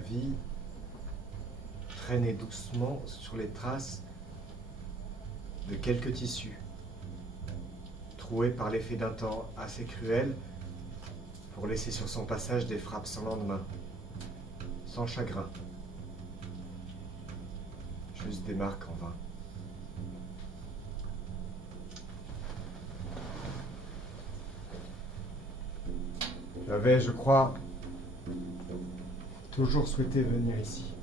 vie traînait doucement sur les traces de quelques tissus, troués par l'effet d'un temps assez cruel pour laisser sur son passage des frappes sans lendemain, sans chagrin, juste des marques en vain. J'avais, je crois, toujours souhaité venir ici.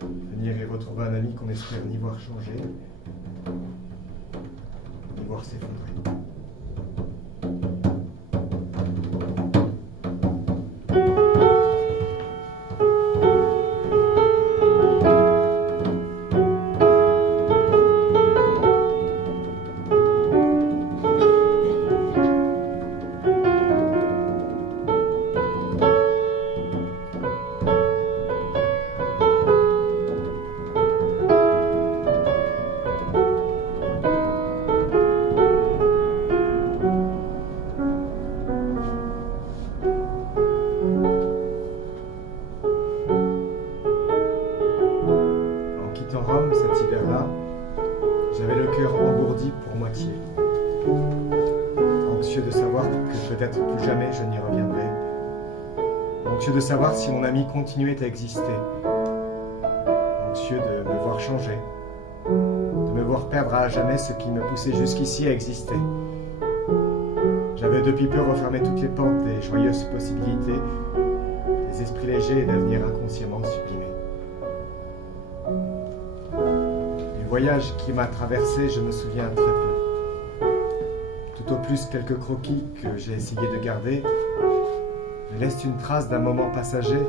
Venir y retrouver un ami qu'on espère ni voir changer, ni voir s'effondrer. Rome, cet hiver-là, j'avais le cœur engourdi pour moitié, anxieux de savoir que peut-être plus jamais je n'y reviendrai, anxieux de savoir si mon ami continuait à exister, anxieux de me voir changer, de me voir perdre à jamais ce qui me poussait jusqu'ici à exister. J'avais depuis peu refermé toutes les portes des joyeuses possibilités, des esprits légers et d'avenirs inconsciemment sublimés. Le voyage qui m'a traversé, je me souviens très peu. Tout au plus quelques croquis que j'ai essayé de garder me laissent une trace d'un moment passager,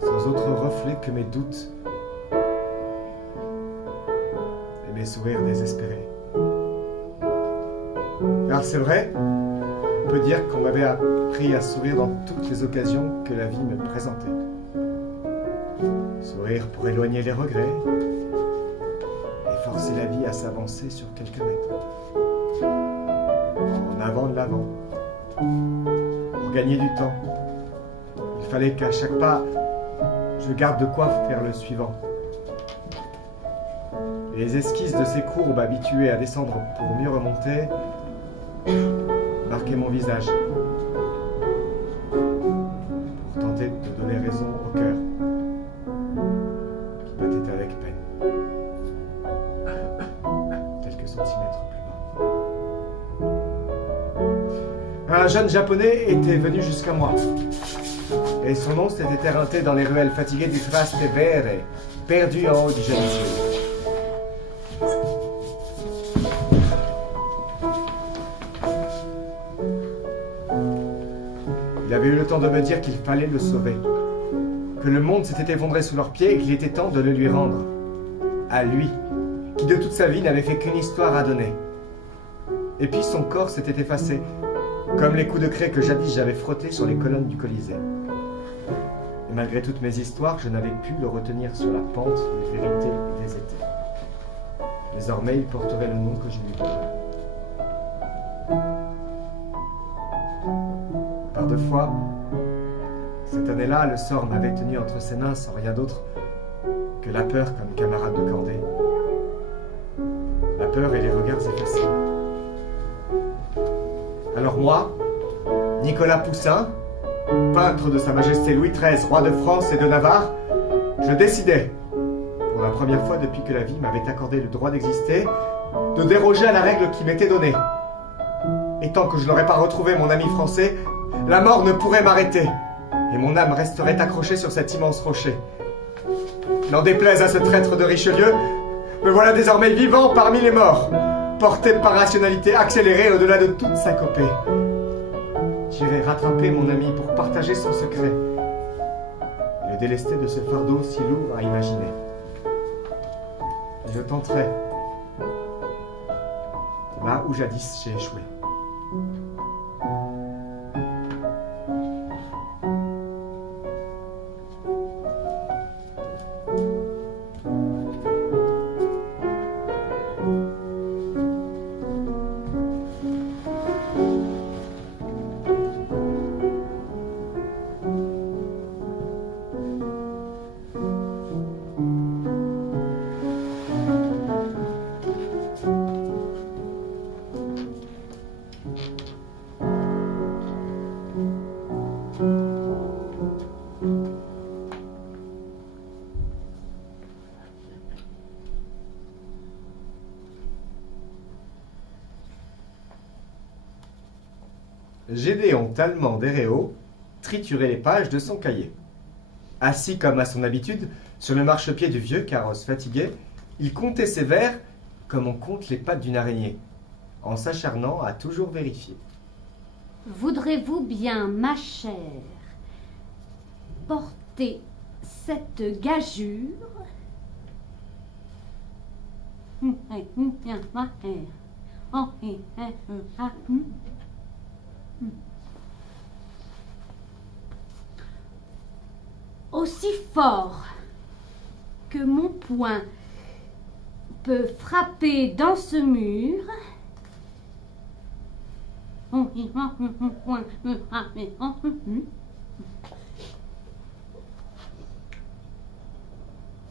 sans autre reflet que mes doutes et mes sourires désespérés. Car c'est vrai, on peut dire qu'on m'avait appris à sourire dans toutes les occasions que la vie me présentait. Sourire pour éloigner les regrets, forcer la vie à s'avancer sur quelques mètres, en avant de l'avant, pour gagner du temps. Il fallait qu'à chaque pas, je garde de quoi faire le suivant. Les esquisses de ces courbes habituées à descendre pour mieux remonter marquaient mon visage, pour tenter de donner raison au cœur, qui battait avec peine. Centimètres plus bas. Un jeune japonais était venu jusqu'à moi, et son nom s'était éreinté dans les ruelles fatiguées du Trastevere, perdu en haut du Geneseo. Il avait eu le temps de me dire qu'il fallait le sauver, que le monde s'était effondré sous leurs pieds et qu'il était temps de le lui rendre, à lui, qui de toute sa vie n'avait fait qu'une histoire à donner. Et puis son corps s'était effacé, comme les coups de craie que jadis j'avais frottés sur les colonnes du Colisée. Et malgré toutes mes histoires, je n'avais pu le retenir sur la pente des vérités et des étés. Désormais, il porterait le nom que je lui donnerais. Par deux fois, cette année-là, le sort m'avait tenu entre ses mains sans rien d'autre que la peur comme camarade de cordée. La peur et les regards effacés. Alors moi, Nicolas Poussin, peintre de Sa Majesté Louis XIII, roi de France et de Navarre, je décidais, pour la première fois depuis que la vie m'avait accordé le droit d'exister, de déroger à la règle qui m'était donnée. Et tant que je n'aurais pas retrouvé mon ami français, la mort ne pourrait m'arrêter, et mon âme resterait accrochée sur cet immense rocher. N'en déplaise à ce traître de Richelieu, me voilà désormais vivant parmi les morts, porté par rationalité accélérée au-delà de toute syncopée. J'irai rattraper mon ami pour partager son secret et le délester de ce fardeau si lourd à imaginer. Et je tenterai là où jadis j'ai échoué. Gédéon Talleyrand d'Héréo triturait les pages de son cahier. Assis comme à son habitude, sur le marchepied du vieux carrosse fatigué, il comptait ses vers comme on compte les pattes d'une araignée, en s'acharnant à toujours vérifier. Voudrez-vous bien, ma chère, porter cette gageure aussi fort que mon poing peut frapper dans ce mur.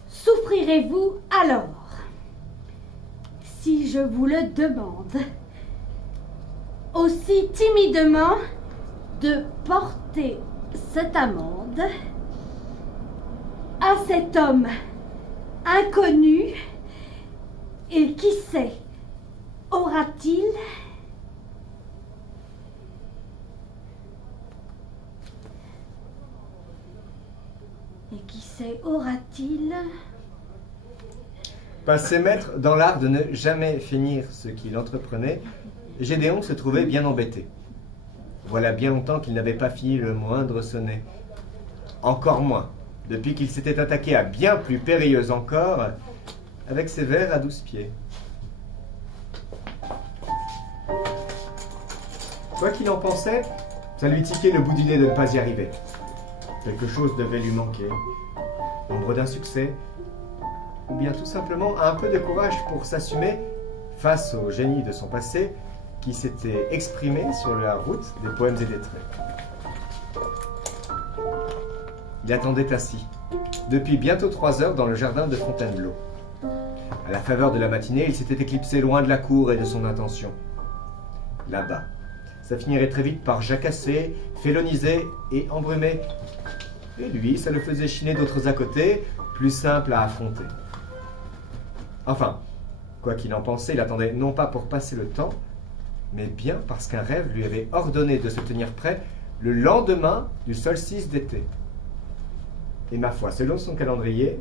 Souffrirez-vous alors, si je vous le demande, aussi timidement de porter cette amende à cet homme inconnu, et qui sait, aura-t-il Passé maître dans l'art de ne jamais finir ce qu'il entreprenait, Gédéon se trouvait bien embêté. Voilà bien longtemps qu'il n'avait pas fini le moindre sonnet. Encore moins, depuis qu'il s'était attaqué à bien plus périlleuse encore, avec ses vers à 12 pieds. Quoi qu'il en pensait, ça lui tiquait le bout du nez de ne pas y arriver. Quelque chose devait lui manquer. L'ombre d'un succès, ou bien tout simplement un peu de courage pour s'assumer face au génie de son passé qui s'était exprimé sur la route des poèmes et des traits. Il attendait assis, depuis bientôt 3 heures dans le jardin de Fontainebleau. À la faveur de la matinée, il s'était éclipsé loin de la cour et de son intention. Là-bas, ça finirait très vite par jacasser, féloniser et embrumer. Et lui, ça le faisait chiner d'autres à côté, plus simples à affronter. Enfin, quoi qu'il en pensait, il attendait non pas pour passer le temps, mais bien parce qu'un rêve lui avait ordonné de se tenir prêt le lendemain du solstice d'été. Et ma foi, selon son calendrier,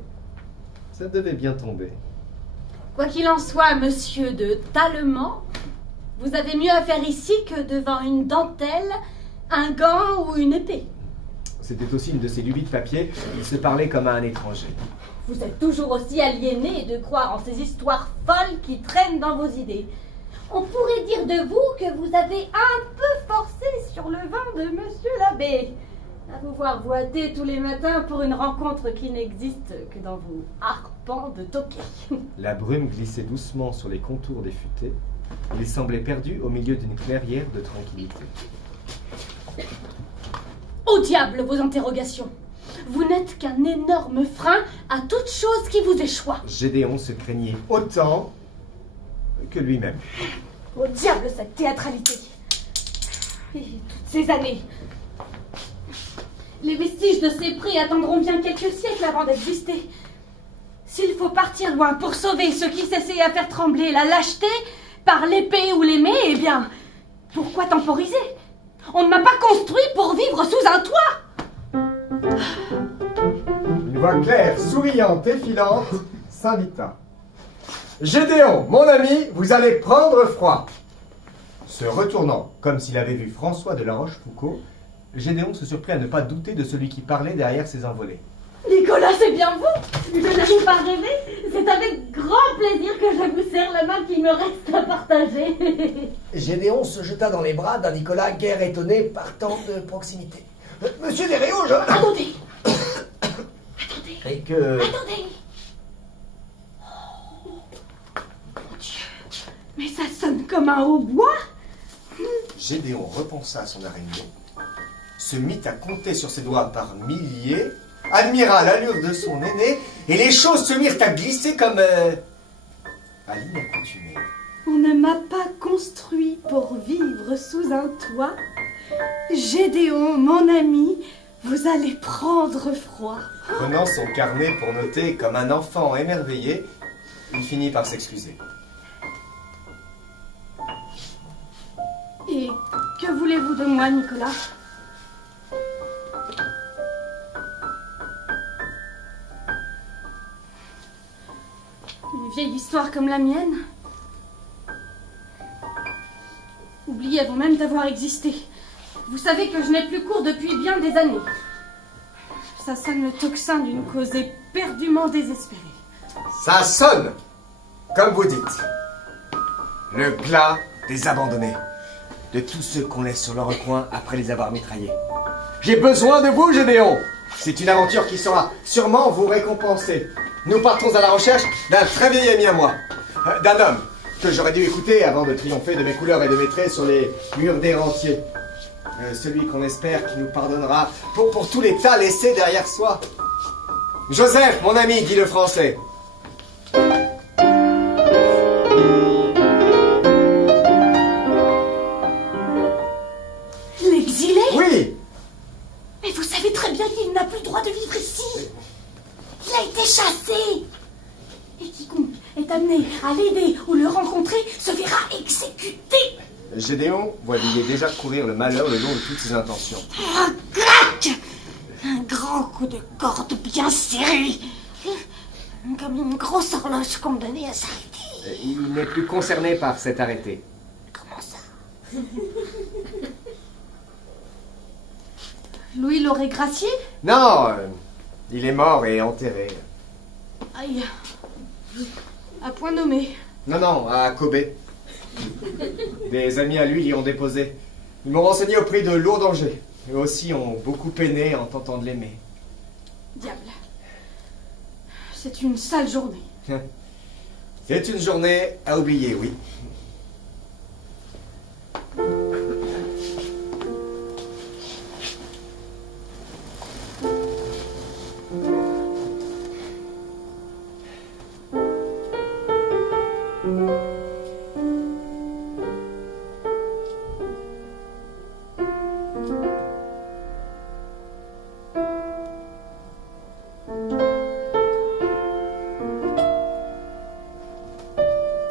ça devait bien tomber. Quoi qu'il en soit, monsieur de Talleyrand, vous avez mieux à faire ici que devant une dentelle, un gant ou une épée. C'était aussi une de ces lubies de papier, il se parlait comme à un étranger. Vous êtes toujours aussi aliéné de croire en ces histoires folles qui traînent dans vos idées. On pourrait dire de vous que vous avez un peu forcé sur le vin de monsieur l'abbé. À vous voir boiter tous les matins pour une rencontre qui n'existe que dans vos arpents de toquet. La brume glissait doucement sur les contours des futaies. Il semblait perdu au milieu d'une clairière de tranquillité. Au diable vos interrogations! Vous n'êtes qu'un énorme frein à toute chose qui vous échoit. Gédéon se craignait autant que lui-même. Au diable cette théâtralité! Et toutes ces années! Les vestiges de ces prix attendront bien quelques siècles avant d'exister. S'il faut partir loin pour sauver ceux qui s'essayent à faire trembler la lâcheté par l'épée ou l'aimé, eh bien, pourquoi temporiser? On ne m'a pas construit pour vivre sous un toit. Une voix claire, souriante et filante s'invita. Gédéon, mon ami, vous allez prendre froid. Se retournant, comme s'il avait vu François de la Rochefoucauld, Gédéon se surprit à ne pas douter de celui qui parlait derrière ses envolées. Nicolas, c'est bien vous! Je n'avais pas rêvé. C'est avec grand plaisir que je vous serre la main qu'il me reste à partager. Gédéon se jeta dans les bras d'un Nicolas guère étonné par tant de proximité. Monsieur Desréaux, je... Attendez! Et que... Attendez! Oh, mon Dieu! Mais ça sonne comme un hautbois! Gédéon repensa à son araignée, se mit à compter sur ses doigts par milliers, admira l'allure de son aîné, et les choses se mirent à glisser comme à l'inaccoutumée. On ne m'a pas construit pour vivre sous un toit. Gédéon, mon ami, vous allez prendre froid. Prenant son carnet pour noter comme un enfant émerveillé, il finit par s'excuser. Et Que voulez-vous de moi, Nicolas? Une vieille histoire comme la mienne? Oubliée avant même d'avoir existé. Vous savez que je n'ai plus cours depuis bien des années. Ça sonne le tocsin d'une cause éperdument désespérée. Ça sonne, comme vous dites, le glas des abandonnés, de tous ceux qu'on laisse sur leur recoin après les avoir mitraillés. J'ai besoin de vous, Gédéon. C'est une aventure qui saura sûrement vous récompenser. Nous partons à la recherche d'un très vieil ami à moi, d'un homme que j'aurais dû écouter avant de triompher de mes couleurs et de mes traits sur les murs des rentiers. Celui qu'on espère qui nous pardonnera pour tous les tas laissés derrière soi. Joseph, mon ami, dit le français. L'exilé? Oui. Mais vous savez très bien qu'il n'a plus le droit de vivre ici. Il a été chassé. Et quiconque est amené à l'aider ou le rencontrer se verra exécuté. Gédéon voyait déjà courir le malheur le long de toutes ses intentions. Un clac! Un grand coup de corde bien serré. Comme une grosse horloge condamnée à s'arrêter. Il n'est plus concerné par cet arrêté. Comment ça? Louis l'aurait gracié? Non, il est mort et enterré. Aïe. À point nommé. Non, à Kobe. Des amis à lui l'y ont déposé. Ils m'ont renseigné au prix de lourds dangers. Eux aussi ont beaucoup peiné en tentant de l'aimer. Diable. C'est une sale journée. C'est une journée à oublier, oui.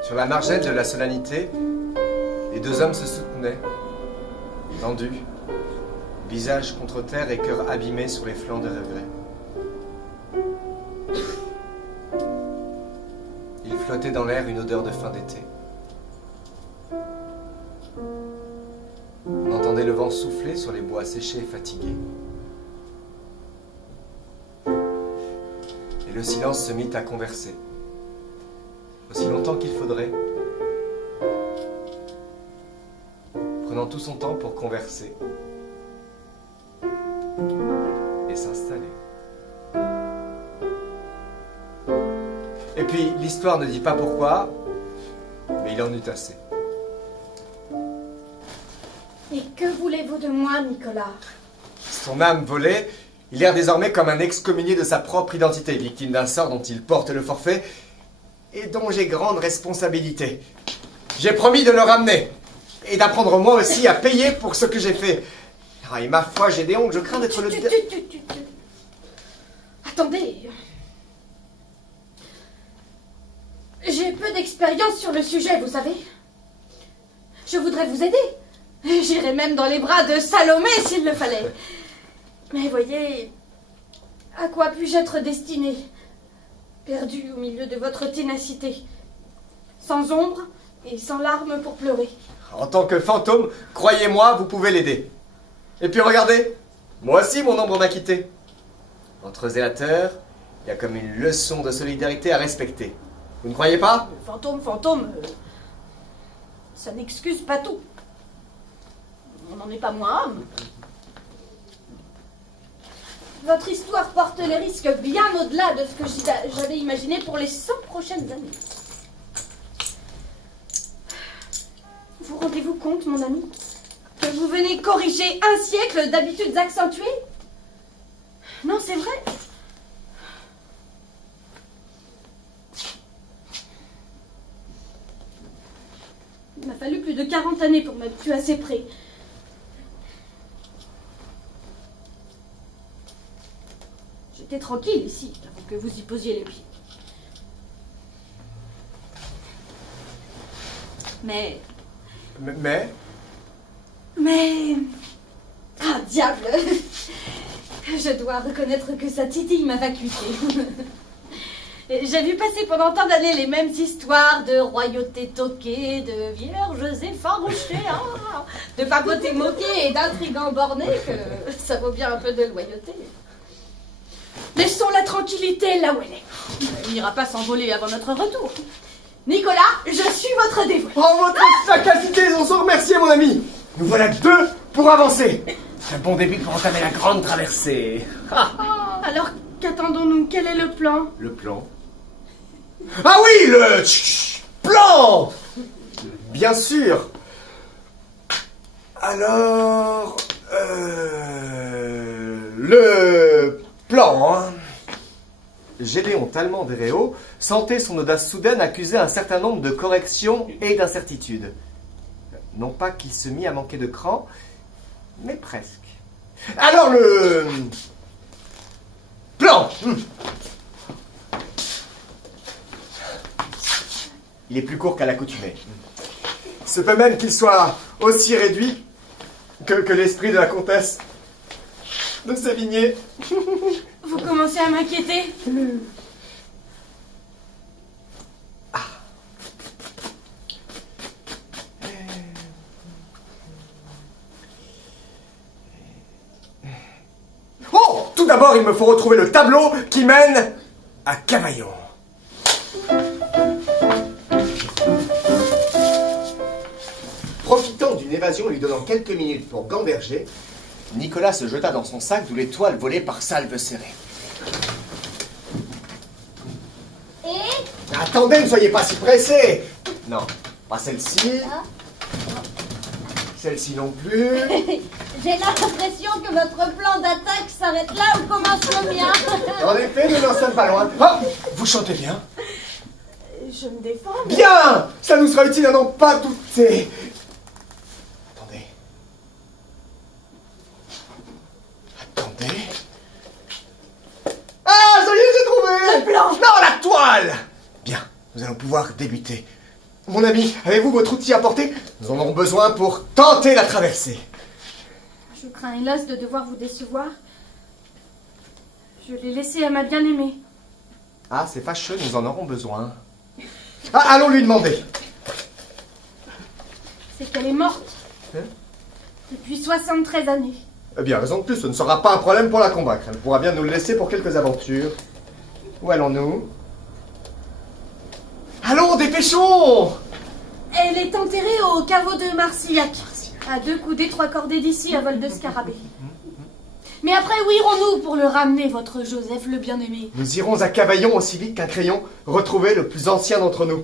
Sur la margelle de la solennité, les deux hommes se soutenaient, tendus, visage contre terre et cœur abîmé sur les flancs de regret. Il flottait dans l'air une odeur de fin d'été. On entendait le vent souffler sur les bois séchés et fatigués. Et le silence se mit à converser. Aussi longtemps qu'il faudrait, prenant tout son temps pour converser et s'installer. Et puis, l'histoire ne dit pas pourquoi, mais il en eut assez. Et que voulez-vous de moi, Nicolas? Son âme volée, il erre désormais comme un excommunié de sa propre identité, victime d'un sort dont il porte le forfait, et dont j'ai grande responsabilité. J'ai promis de le ramener, et d'apprendre moi aussi à payer pour ce que j'ai fait. Ah, et ma foi, Gédéon, je crains d'être le... Attendez. J'ai peu d'expérience sur le sujet, vous savez. Je voudrais vous aider. J'irais même dans les bras de Salomé s'il le fallait. Mais voyez, à quoi puis-je être destinée? Perdu au milieu de votre ténacité, sans ombre et sans larmes pour pleurer. En tant que fantôme, croyez-moi, vous pouvez l'aider. Et puis regardez, moi aussi mon ombre m'a quitté. Entre zélateurs, il y a comme une leçon de solidarité à respecter. Vous ne croyez pas? Fantôme, ça n'excuse pas tout. On n'en est pas moins homme. Votre histoire porte les risques bien au-delà de ce que j'avais imaginé pour les 100 prochaines années. Vous rendez-vous compte, mon ami, que vous venez corriger un siècle d'habitudes accentuées? Non, c'est vrai. Il m'a fallu plus de 40 années pour m'habituer à ces prés. J'étais tranquille ici, avant que vous y posiez les pieds. Mais Mais Mais... Ah, diable! Je dois reconnaître que ça titille ma vacuité. J'ai vu passer pendant tant d'années les mêmes histoires de royauté toquée, de vierges effarouchées, de papautés moquées et d'intrigants bornés, que ça vaut bien un peu de loyauté. Laissons la tranquillité là où elle est. Elle n'ira pas s'envoler avant notre retour. Nicolas, je suis votre dévoué. Oh, votre sagacité, on s'en remercie, mon ami. Nous voilà deux pour avancer. Un bon début pour entamer la grande traversée. Alors, qu'attendons-nous? Quel est le plan? Le plan? Ah oui, le plan. Bien sûr. Alors... le plan, hein. Gédéon Talmand des Réaux sentait son audace soudaine accuser un certain nombre de corrections et d'incertitudes. Non pas qu'il se mit à manquer de cran, mais presque. Alors le... plan. Il est plus court qu'à l'accoutumée. Il se peut même qu'il soit aussi réduit que l'esprit de la comtesse de Sévigné. Vous commencez à m'inquiéter. Oh! Tout d'abord, il me faut retrouver le tableau qui mène à Cavaillon. Profitant d'une évasion lui donnant quelques minutes pour gamberger, Nicolas se jeta dans son sac d'où les toiles volaient par salve serrée. Et Attendez, ne soyez pas si pressés. Non, pas celle-ci. Ah. Celle-ci non plus. j'ai l'impression que votre plan d'attaque s'arrête là où commence le mien. En effet, nous n'en sommes pas loin. Oh, vous chantez bien. Je me défends. Mais... Bien! Ça nous sera utile à n'en pas douter. Attendez. Attendez. Ah, ça y est, j'ai trouvé! Le plan! Non, la toile! Bien, nous allons pouvoir débuter. Mon ami, avez-vous votre outil à portée? Nous en aurons besoin pour tenter la traversée. Je crains hélas de devoir vous décevoir. Je l'ai laissé à ma bien-aimée. Ah, c'est fâcheux, nous en aurons besoin. Ah, allons lui demander. C'est qu'elle est morte. Hein? Depuis 73 années. Eh bien, raison de plus, ce ne sera pas un problème pour la convaincre. Elle pourra bien nous le laisser pour quelques aventures. Où allons-nous? Allons, dépêchons! Elle est enterrée au caveau de Marcillac, à 2 coudées 3 cordées d'ici, à vol de scarabée. Mais après, où irons-nous pour le ramener, votre Joseph le bien-aimé? Nous irons à Cavaillon aussi vite qu'un crayon retrouver le plus ancien d'entre nous.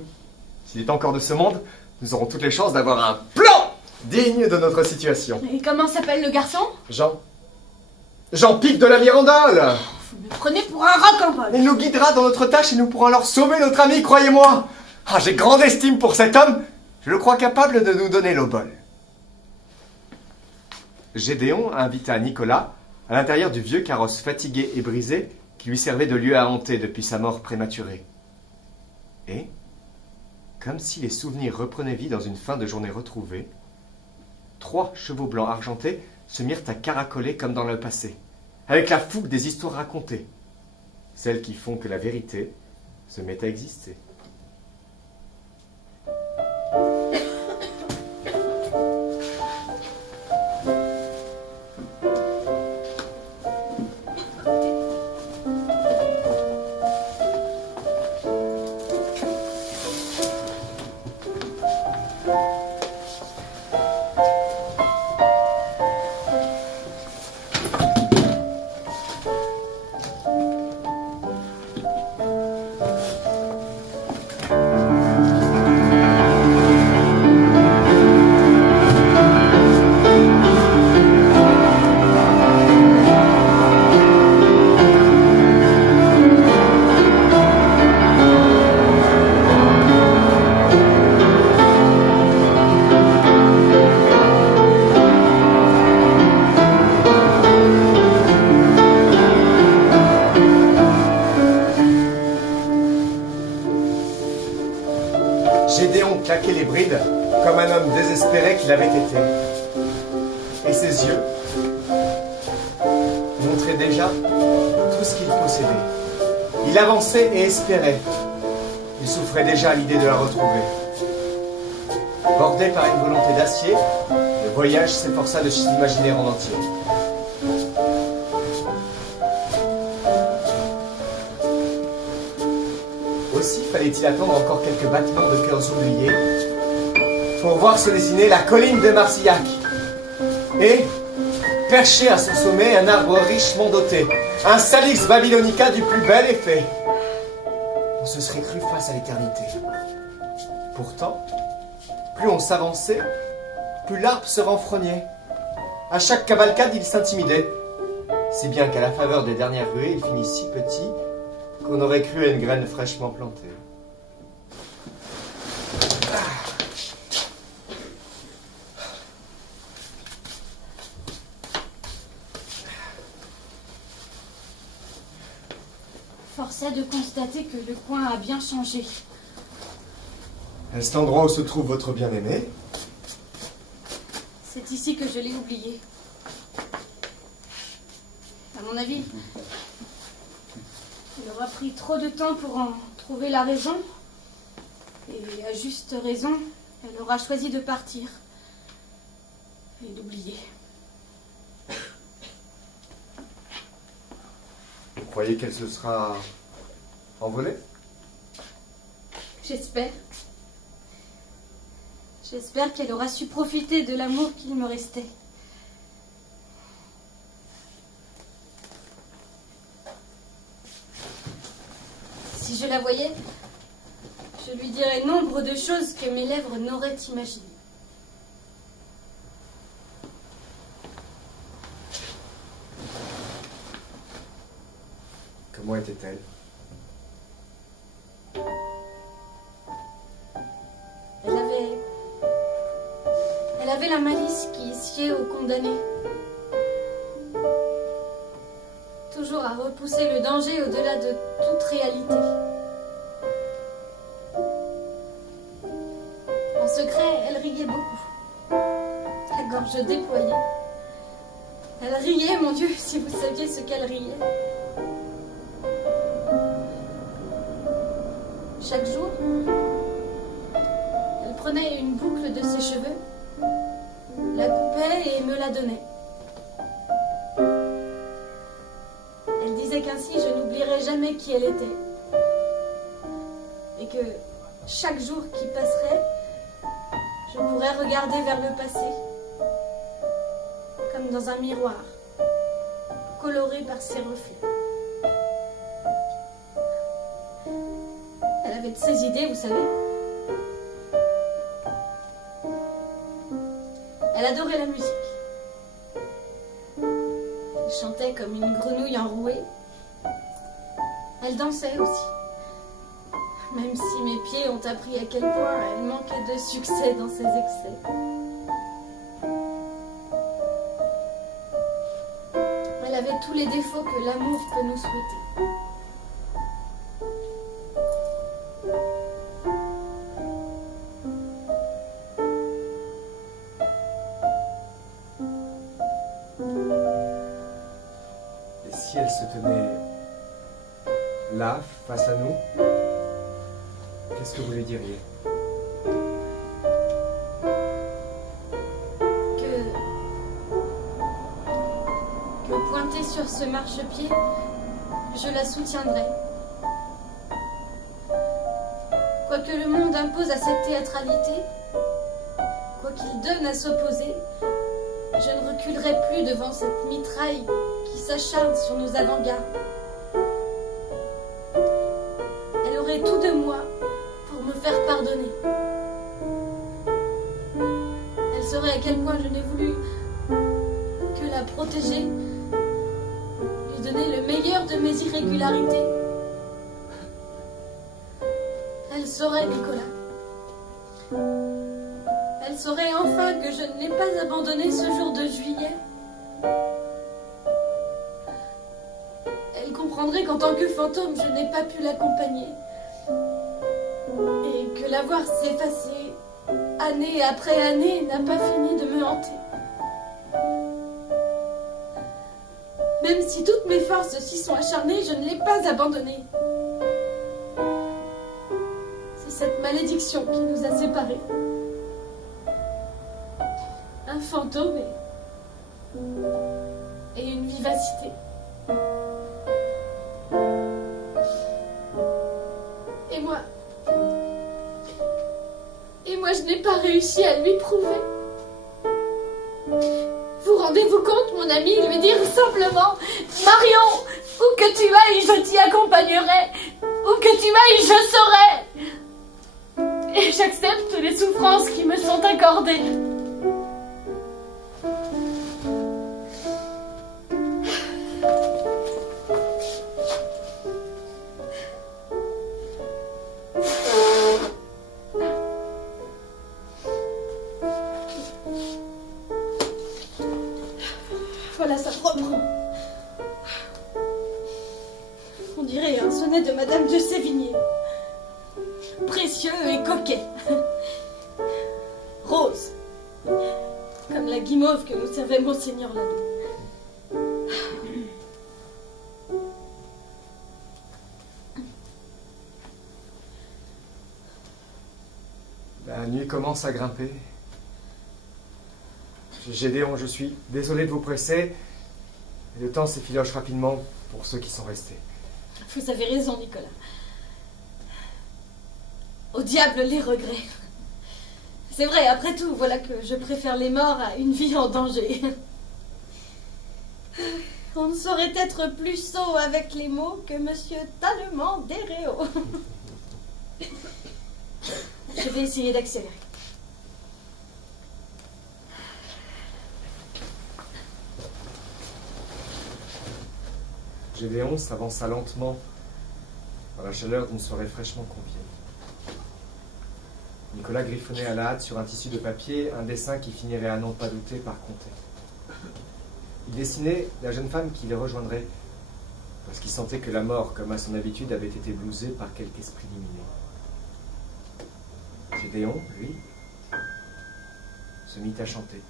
S'il est encore de ce monde, nous aurons toutes les chances d'avoir un plan digne de notre situation. Et comment s'appelle le garçon? Jean. Jean Pic de la Mirandole! Vous me prenez pour un rocambole. Il nous guidera dans notre tâche et nous pourrons alors sauver notre ami, croyez-moi! Ah, j'ai grande estime pour cet homme. Je le crois capable de nous donner l'obole. Gédéon invita Nicolas à l'intérieur du vieux carrosse fatigué et brisé qui lui servait de lieu à hanter depuis sa mort prématurée. Et, comme si les souvenirs reprenaient vie dans une fin de journée retrouvée, 3 chevaux blancs argentés se mirent à caracoler comme dans le passé, avec la fougue des histoires racontées, celles qui font que la vérité se met à exister. Gédéon claquait les brides comme un homme désespéré qu'il avait été. ses yeux montraient déjà tout ce qu'il possédait. Il avançait et espérait. Il souffrait déjà à l'idée de la retrouver. Bordé par une volonté d'acier, le voyage s'efforça de s'imaginer en entier. Aussi fallait-il attendre encore quelques battements de cœurs oubliés pour voir se dessiner la colline de Marcillac et, perché à son sommet, un arbre richement doté, un Salix babylonica du plus bel effet. On se serait cru face à l'éternité. Pourtant, plus on s'avançait, plus l'arbre se renfrognait. À chaque cavalcade, il s'intimidait, si bien qu'à la faveur des dernières ruées, il finit si petit qu'on aurait cru à une graine fraîchement plantée. Force est de constater que le coin a bien changé. Est-ce l'endroit où se trouve votre bien-aimé? C'est ici que je l'ai oublié. À mon avis, il aura pris trop de temps pour en trouver la raison. Et à juste raison, elle aura choisi de partir. Et d'oublier. Vous croyez qu'elle se sera envolée? J'espère. J'espère qu'elle aura su profiter de l'amour qu'il me restait. Si je la voyais, je lui dirais nombre de choses que mes lèvres n'auraient imaginées. Comment était-elle? Elle avait la malice qui sied aux condamnés. Toujours à repousser le danger au-delà de toute réalité. En secret, elle riait beaucoup. La gorge déployée. Elle riait, mon Dieu, si vous saviez ce qu'elle riait. Chaque jour, elle prenait une boucle de ses cheveux, la coupait et me la donnait. Elle disait qu'ainsi je n'oublierais jamais qui elle était. Et que chaque jour qui passerait, je pourrais regarder vers le passé, comme dans un miroir, coloré par ses reflets. Elle avait de ses idées, vous savez. Elle adorait la musique. Elle chantait comme une grenouille enrouée. Elle dansait aussi. Même si mes pieds ont appris à quel point elle manquait de succès dans ses excès. Elle avait tous les défauts que l'amour peut nous souhaiter. Et si elle se tenait là, face à nous, qu'est-ce que vous lui diriez? Que pointée sur ce marchepied, je la soutiendrai. Quoi que le monde impose à cette théâtralité, quoi qu'il donne à s'opposer, je ne reculerai plus devant cette mitraille qui s'acharne sur nos avant-gardes. Elle aurait tout de moi pour me faire pardonner. Elle saurait à quel point je n'ai voulu que la protéger, lui donner le meilleur de mes irrégularités. Elle saurait, Nicolas. Elle saurait enfin que je ne l'ai pas abandonnée ce jour de juillet. Elle comprendrait qu'en tant que fantôme, je n'ai pas pu l'accompagner. Et que la voir s'effacer, année après année, n'a pas fini de me hanter. Même si toutes mes forces s'y sont acharnées, je ne l'ai pas abandonné. C'est cette malédiction qui nous a séparés. Un fantôme et une vivacité. Et moi, je n'ai pas réussi à lui prouver. Vous rendez-vous compte, mon ami, lui dire simplement « Marion, où que tu ailles, je t'y accompagnerai. Où que tu ailles, je serai. » Et j'accepte les souffrances qui me sont accordées. Voilà, ça reprend. On dirait un sonnet de Madame de Sévigné. Précieux et coquet. Rose. Comme la guimauve que nous servait Monseigneur l'abbé. La nuit commence à grimper. Gédéon, je suis désolé de vous presser. Le temps s'effiloche rapidement pour ceux qui sont restés. Vous avez raison, Nicolas. Au diable les regrets. C'est vrai, après tout, voilà que je préfère les morts à une vie en danger. On ne saurait être plus sot avec les mots que Monsieur Tallement d'Héréo. Je vais essayer d'accélérer. Gédéon s'avança lentement dans la chaleur d'une soirée fraîchement conviée. Nicolas griffonnait à la hâte sur un tissu de papier un dessin qui finirait à n'en pas douter par compter. Il dessinait la jeune femme qui les rejoindrait parce qu'il sentait que la mort, comme à son habitude, avait été blousée par quelque esprit lumineux. Gédéon, lui, se mit à chanter.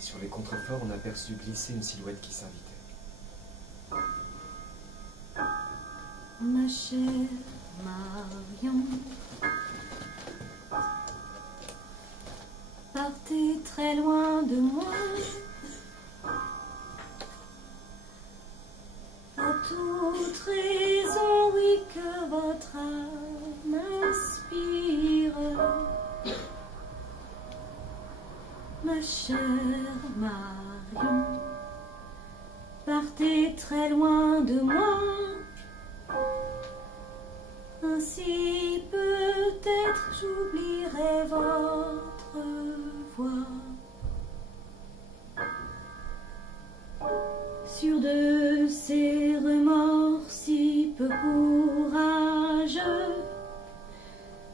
Sur les contreforts, on aperçut glisser une silhouette qui s'invitait. Ma chère Marion, partez très loin de moi. À toute raison, oui, que votre âme inspire. Ma chère Marion, partez très loin de moi. Ainsi peut-être j'oublierai votre voix. Sur de ces remords si peu courageux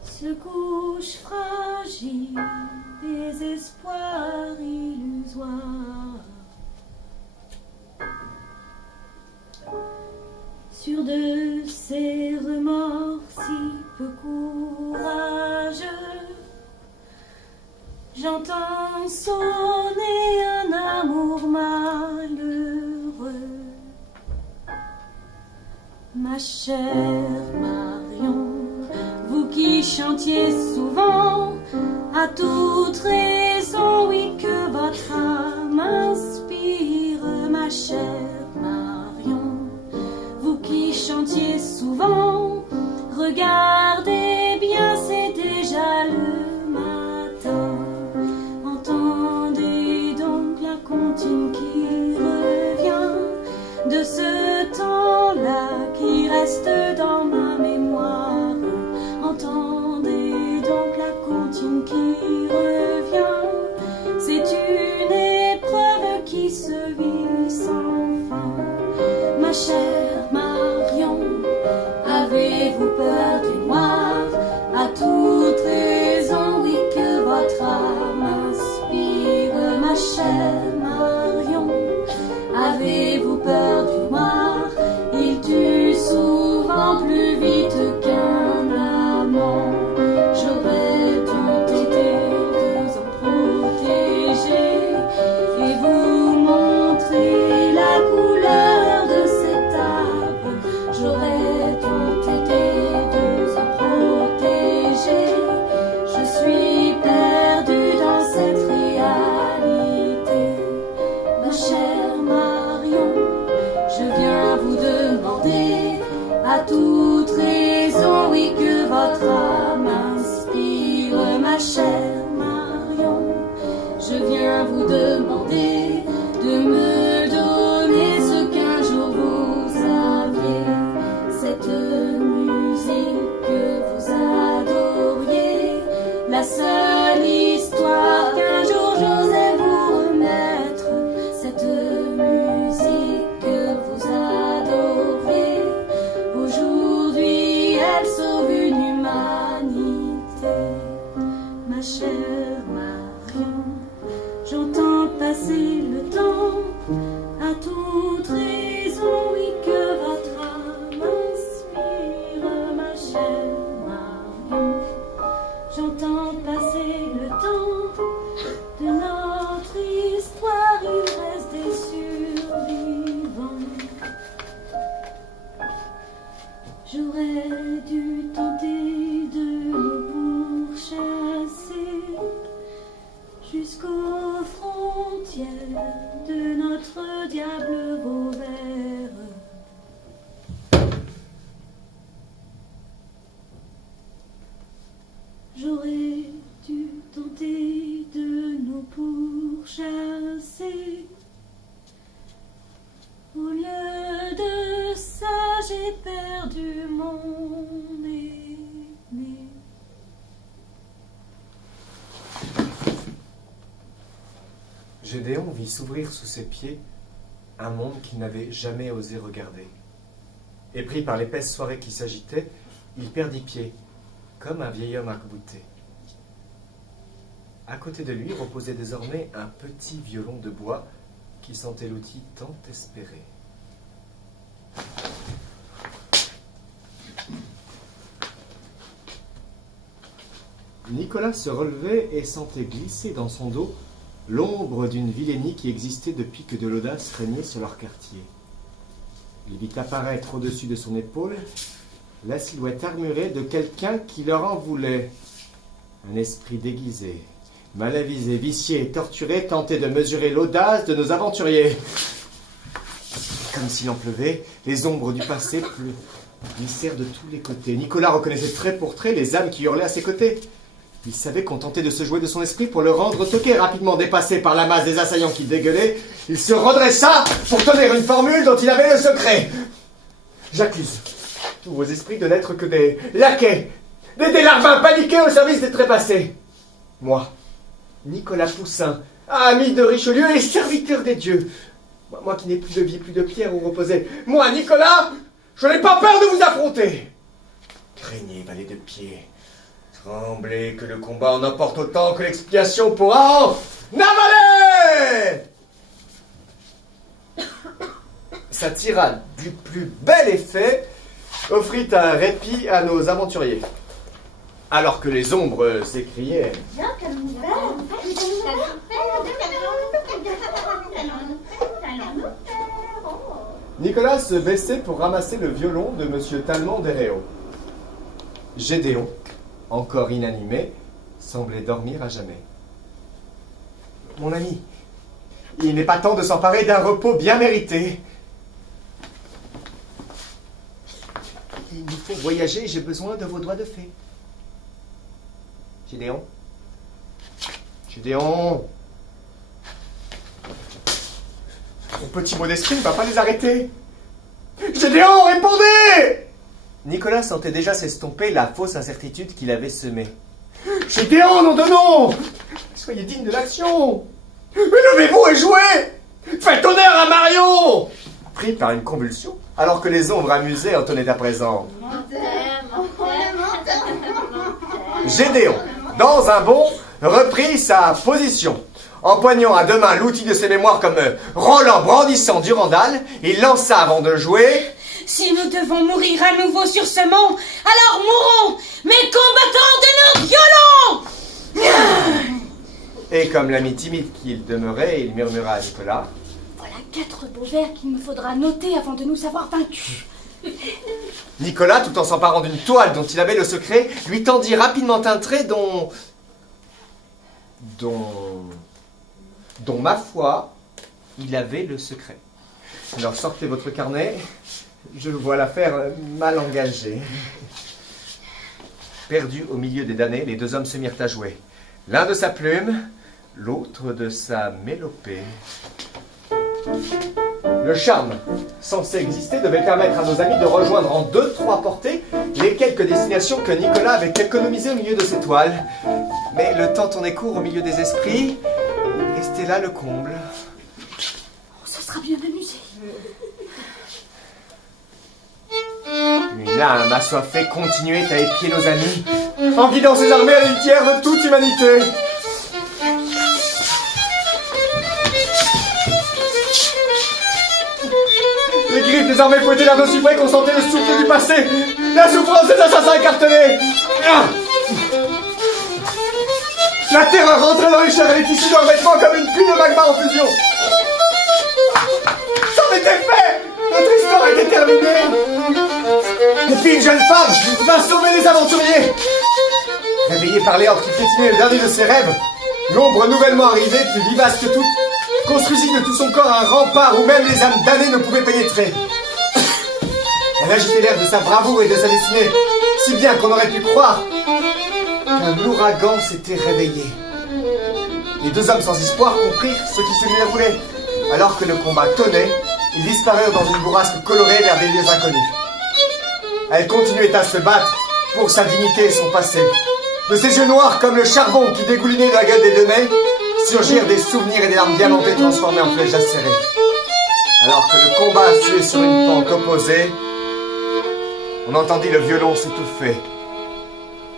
se couche fragile des espoirs illusoires. Sur de ces remords si peu courageux, j'entends sonner un amour malheureux. Ma chère Marion, vous qui chantiez souvent, à toute raison, oui, que votre âme inspire. Ma chère Marion, vous qui chantiez souvent, regardez bien, c'est déjà le matin. Entendez donc la comptine qui revient de ce temps-là qui reste dans ma mémoire. Entendez donc la comptine qui revient. C'est une épreuve qui se vit sans fin. Ma chère Marion, avez-vous peur du noir? À toute raison, oui, que votre âme inspire. Ma chère Marion, avez-vous peur du noir? Il tue souvent plus vite qu'un amant. J'aurais dû t'aider, vous en protéger, et vous celui que votre âme inspire, ma chère Marion. Je viens vous demander de me donner ce qu'un jour vous aviez, cette musique que vous adoriez, la seule histoire qu'un jour j'osais vous remettre, cette musique que vous adoriez. Aujourd'hui elle sauve une humanité, ma chère Marion. J'entends passer le temps à toute raison, oui, que votre âme inspire, ma chère Marion. J'entends passer le temps de notre histoire, il reste des survivants. J'aurais dû tenter de nous pourchasser jusqu'aux frontières de notre diable Vauvert. J'aurais dû tenter de nous pourchasser. Au lieu de ça, j'ai perdu mon aimé. Gédéon vit s'ouvrir sous ses pieds un monde qu'il n'avait jamais osé regarder. Et pris par l'épaisse soirée qui s'agitait, il perdit pied, comme un vieil homme arc-bouté. À côté de lui reposait désormais un petit violon de bois qui sentait l'outil tant espéré. Nicolas se relevait et sentait glisser dans son dos l'ombre d'une vilainie qui existait depuis que de l'audace régnait sur leur quartier. Il vit apparaître au-dessus de son épaule la silhouette armurée de quelqu'un qui leur en voulait. Un esprit déguisé, mal avisé, vicié et torturé tentait de mesurer l'audace de nos aventuriers. Comme s'il en pleuvait, les ombres du passé glissèrent de tous les côtés. Nicolas reconnaissait trait pour trait les âmes qui hurlaient à ses côtés. Il savait qu'on tentait de se jouer de son esprit pour le rendre toqué. Rapidement dépassé par la masse des assaillants qui dégueulaient, il se redressa pour tenir une formule dont il avait le secret. J'accuse tous vos esprits de n'être que des laquais, des larbins paniqués au service des trépassés. Moi, Nicolas Poussin, ami de Richelieu et serviteur des dieux. Moi qui n'ai plus de vie, plus de pierre où reposer. Moi, Nicolas, je n'ai pas peur de vous affronter. Craignez, valet de pied. Tremblez que le combat en emporte autant que l'expiation pourra en avaler. Sa tirade du plus bel effet offrit un répit à nos aventuriers. Alors que les ombres s'écriaient. Nicolas se baissait pour ramasser le violon de M. Talmont d'Héréo. Gédéon, encore inanimé, semblait dormir à jamais. Mon ami, il n'est pas temps de s'emparer d'un repos bien mérité. Il nous faut voyager, j'ai besoin de vos doigts de fée. Gédéon? Gédéon? Mon petit mot d'esprit ne va pas les arrêter. Gédéon, répondez! Nicolas sentait déjà s'estomper la fausse incertitude qu'il avait semée. Gédéon, nom de nom! Soyez digne de l'action! Mais levez-vous et jouez! Faites honneur à Marion! Pris par une convulsion, alors que les ombres amusées entonnaient à présent. Gédéon, dans un bond, reprit sa position. Empoignant à deux mains l'outil de ses mémoires comme Roland brandissant Durandal, il lança avant de jouer... Si nous devons mourir à nouveau sur ce mont, alors mourons, mais combattants de nos violons! Et comme l'ami timide qu'il demeurait, il murmura à Nicolas... Voilà 4 beaux vers qu'il me faudra noter avant de nous avoir vaincus. Nicolas, tout en s'emparant d'une toile dont il avait le secret, lui tendit rapidement un trait dont ma foi, il avait le secret. Alors sortez votre carnet, je vois l'affaire mal engagée. Perdus au milieu des damnés, les deux hommes se mirent à jouer. L'un de sa plume, l'autre de sa mélopée. Le charme, censé exister, devait permettre à nos amis de rejoindre en 2-3 portées les quelques destinations que Nicolas avait économisées au milieu de ses toiles. Mais le temps tournait court au milieu des esprits, et c'était là le comble. Oh, ça sera bien amusé. Une âme assoiffée continuait à épier nos amis, en guidant ses armées à la litière de toute humanité. Les griffes des armées fouettaient l'air d'aussi près qu'on sentait le souffle du passé, la souffrance des assassins écartelés. La terreur rentrait dans les chairs et les tissus de leurs vêtements comme une pluie de magma en fusion. C'en était fait. Notre histoire était terminée. Et puis une jeune femme va sauver les aventuriers. Réveillée par les hordes qui piétinaient le dernier de ses rêves, l'ombre nouvellement arrivée, plus vivace que toute, construisit de tout son corps un rempart où même les âmes damnées ne pouvaient pénétrer. Elle agitait l'air de sa bravoure et de sa destinée, si bien qu'on aurait pu croire qu'un ouragan s'était réveillé. Les deux hommes sans espoir comprirent ce qui se déroulait. Alors que le combat tonnait, ils disparurent dans une bourrasque colorée vers des lieux inconnus. Elle continuait à se battre pour sa dignité et son passé. De ses yeux noirs comme le charbon qui dégoulinait de la gueule des Denais, surgirent des souvenirs et des larmes diamantées transformées en flèches acérées. Alors que le combat suait sur une pente opposée, on entendit le violon s'étouffer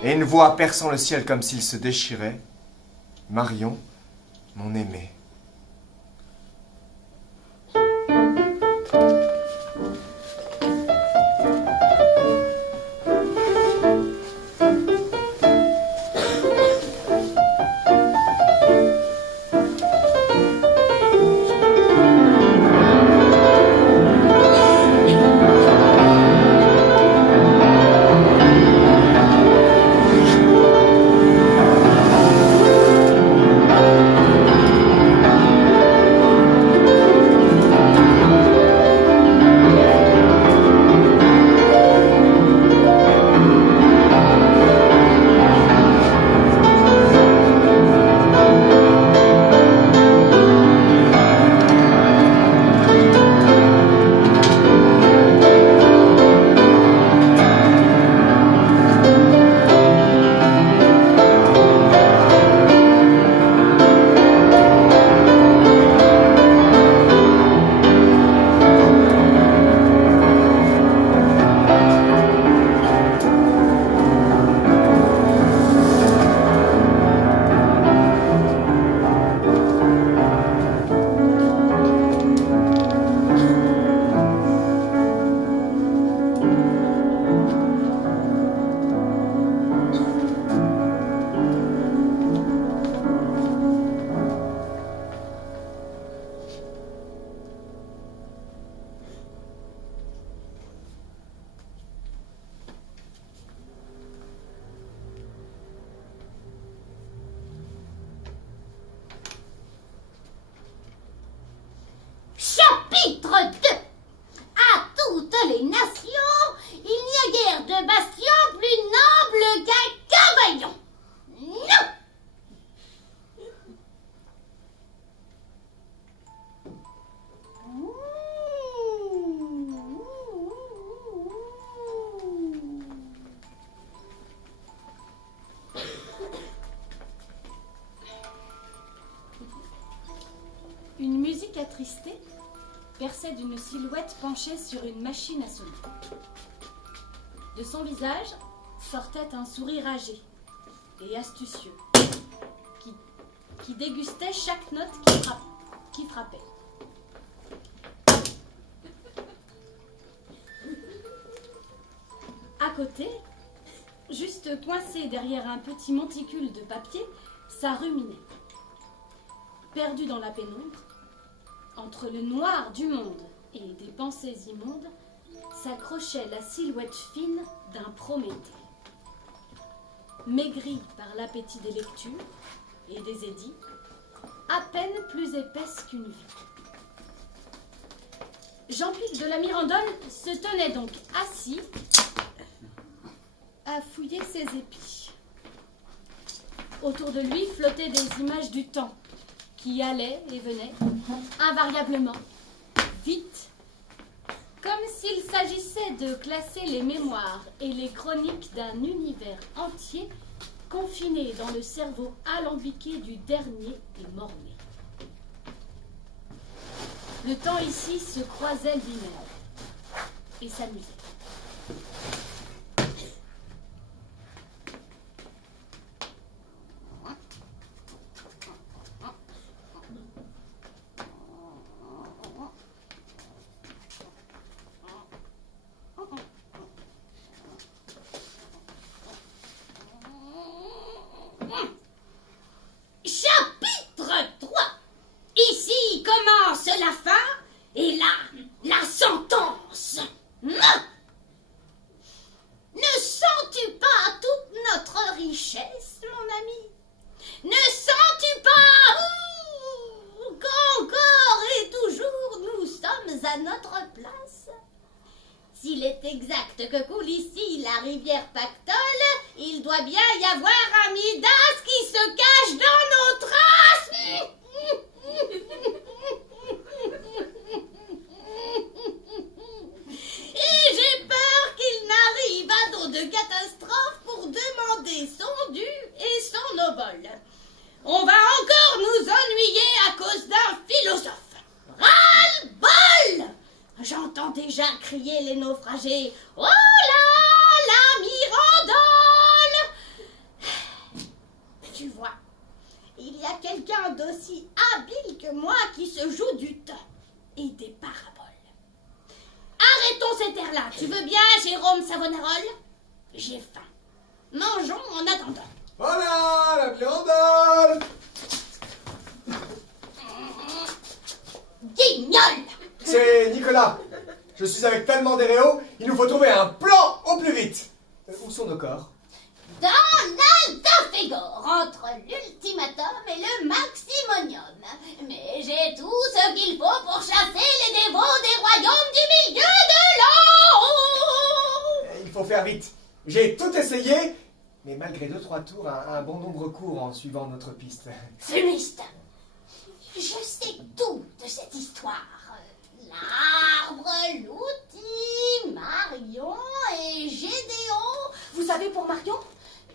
et une voix perçant le ciel comme s'il se déchirait. Marion, mon aimé. Chapitre 2. À toutes les nations, il n'y a guère de bastion plus noble qu'un cavaillon. Non. Une musique attristée perçait d'une silhouette penchée sur une machine à sonner. De son visage sortait un sourire âgé et astucieux qui dégustait chaque note qui frappait. À côté, juste coincé derrière un petit monticule de papier, ça ruminait. Perdu dans la pénombre, entre le noir du monde et des pensées immondes, s'accrochait la silhouette fine d'un Prométhée. Maigri par l'appétit des lectures et des édits, à peine plus épaisse qu'une vie. Jean-Pil de la Mirandole se tenait donc assis, à fouiller ses épis. Autour de lui flottaient des images du temps, qui allaient et venaient, invariablement, vite, comme s'il s'agissait de classer les mémoires et les chroniques d'un univers entier confiné dans le cerveau alambiqué du dernier des morts-nés. Le temps ici se croisait lui-même et s'amusait. Chapitre 3. Ici commence la fin et là, la sentence. Ne sens-tu pas toute notre richesse, mon ami? Ne sens-tu pas qu'encore et toujours nous sommes à notre place? S'il est exact que coule ici la rivière Pactole, il doit bien y avoir un Midas qui se cache dans nos traces. Et j'ai peur qu'il n'arrive à dos de catastrophe pour demander son dû et son obol. On va encore nous ennuyer à cause d'un philosophe. Ras-le-bol! J'entends déjà crier les naufragés. Oh là, la Mirandole! Tu vois, il y a quelqu'un d'aussi habile que moi qui se joue du temps et des paraboles. Arrêtons cet air-là. Tu veux bien, Jérôme Savonarole? J'ai faim. Mangeons en attendant. Voilà, la Mirandole! Guignol! C'est Nicolas. Je suis avec tellement d'Héréo, il nous faut trouver un plan au plus vite. Où sont nos corps? Dans l'Altafégor, entre l'ultimatum et le maximonium. Mais j'ai tout ce qu'il faut pour chasser les dévots des royaumes du milieu de l'an. Il faut faire vite. J'ai tout essayé, mais malgré 2-3 tours, un bon nombre court en suivant notre piste. Fumiste, je sais tout de cette histoire. L'arbre, l'outil, Marion et Gédéon. Vous savez pour Marion?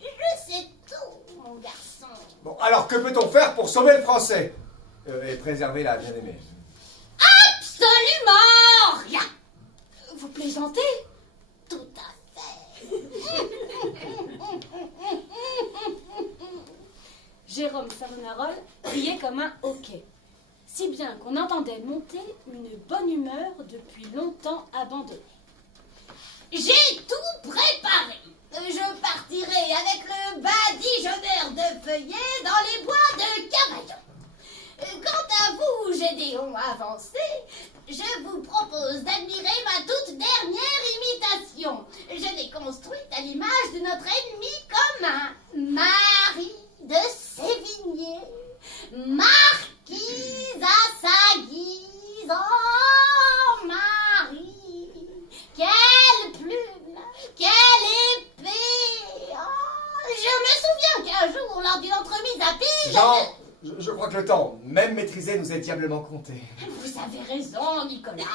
Je sais tout, mon garçon. Bon, alors que peut-on faire pour sauver le français et préserver la bien-aimée? Absolument rien. Vous plaisantez? Tout à fait. Jérôme Savonarole riait comme un hoquet, si bien qu'on entendait monter une bonne humeur depuis longtemps abandonnée. J'ai tout préparé. Je partirai avec le badigeonneur de feuillets dans les bois de Cavaillon. Quant à vous, Gédéon avancé, je vous propose d'admirer ma toute dernière imitation. Je l'ai construite à l'image de notre ennemi commun, Marie de Sévigné, marquise à sa guise. Oh, Marie, quelle plume, quelle épée. Oh, je me souviens qu'un jour, lors d'une entremise à pile... Jean, je crois que le temps, même maîtrisé, nous est diablement compté. Vous avez raison, Nicolas.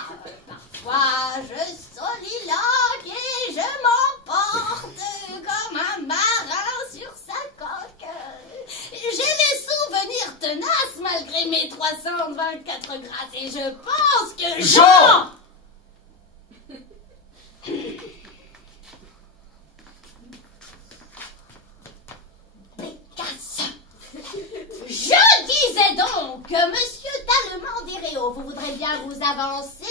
Parfois, je soliloque et je m'emporte comme un marin sur sa coque. J'ai des souvenirs tenaces malgré mes 324 grâces et je pense que Jean! Pécasse. Je disais donc que Monsieur Tallement d'Héréo, vous voudrez bien vous avancer?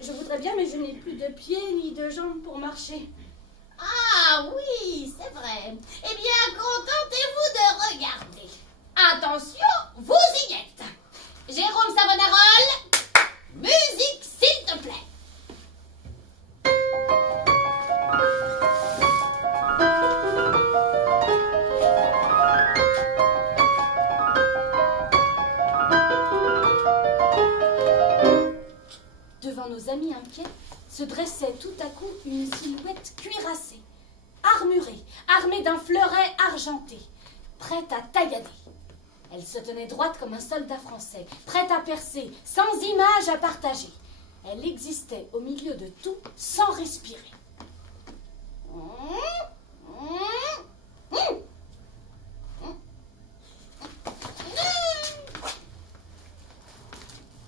Je voudrais bien, mais je n'ai plus de pieds ni de jambes pour marcher. Ah oui, c'est vrai. Eh bien, contentez-vous de regarder. Attention, vous y êtes. Jérôme Savonarole, musique s'il te plaît. Devant nos amis inquiets se dressait tout à coup une silhouette cuirassée, armurée, armée d'un fleuret argenté, prête à taillader. Elle se tenait droite comme un soldat français, prête à percer, sans image à partager. Elle existait au milieu de tout, sans respirer.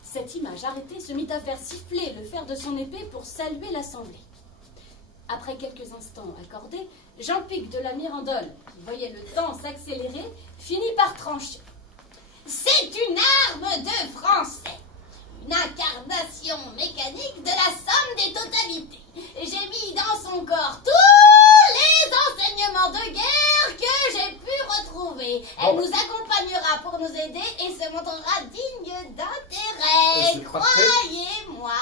Cette image arrêtée se mit à faire siffler le fer de son épée pour saluer l'assemblée. Après quelques instants accordés, Jean-Pic de la Mirandole, qui voyait le temps s'accélérer, finit par trancher. C'est une arme de français, une incarnation mécanique de la somme des totalités. J'ai mis dans son corps tous les enseignements de guerre que j'ai pu retrouver. Elle nous accompagnera pour nous aider et se montrera digne d'intérêt. C'est parfait. Croyez-moi,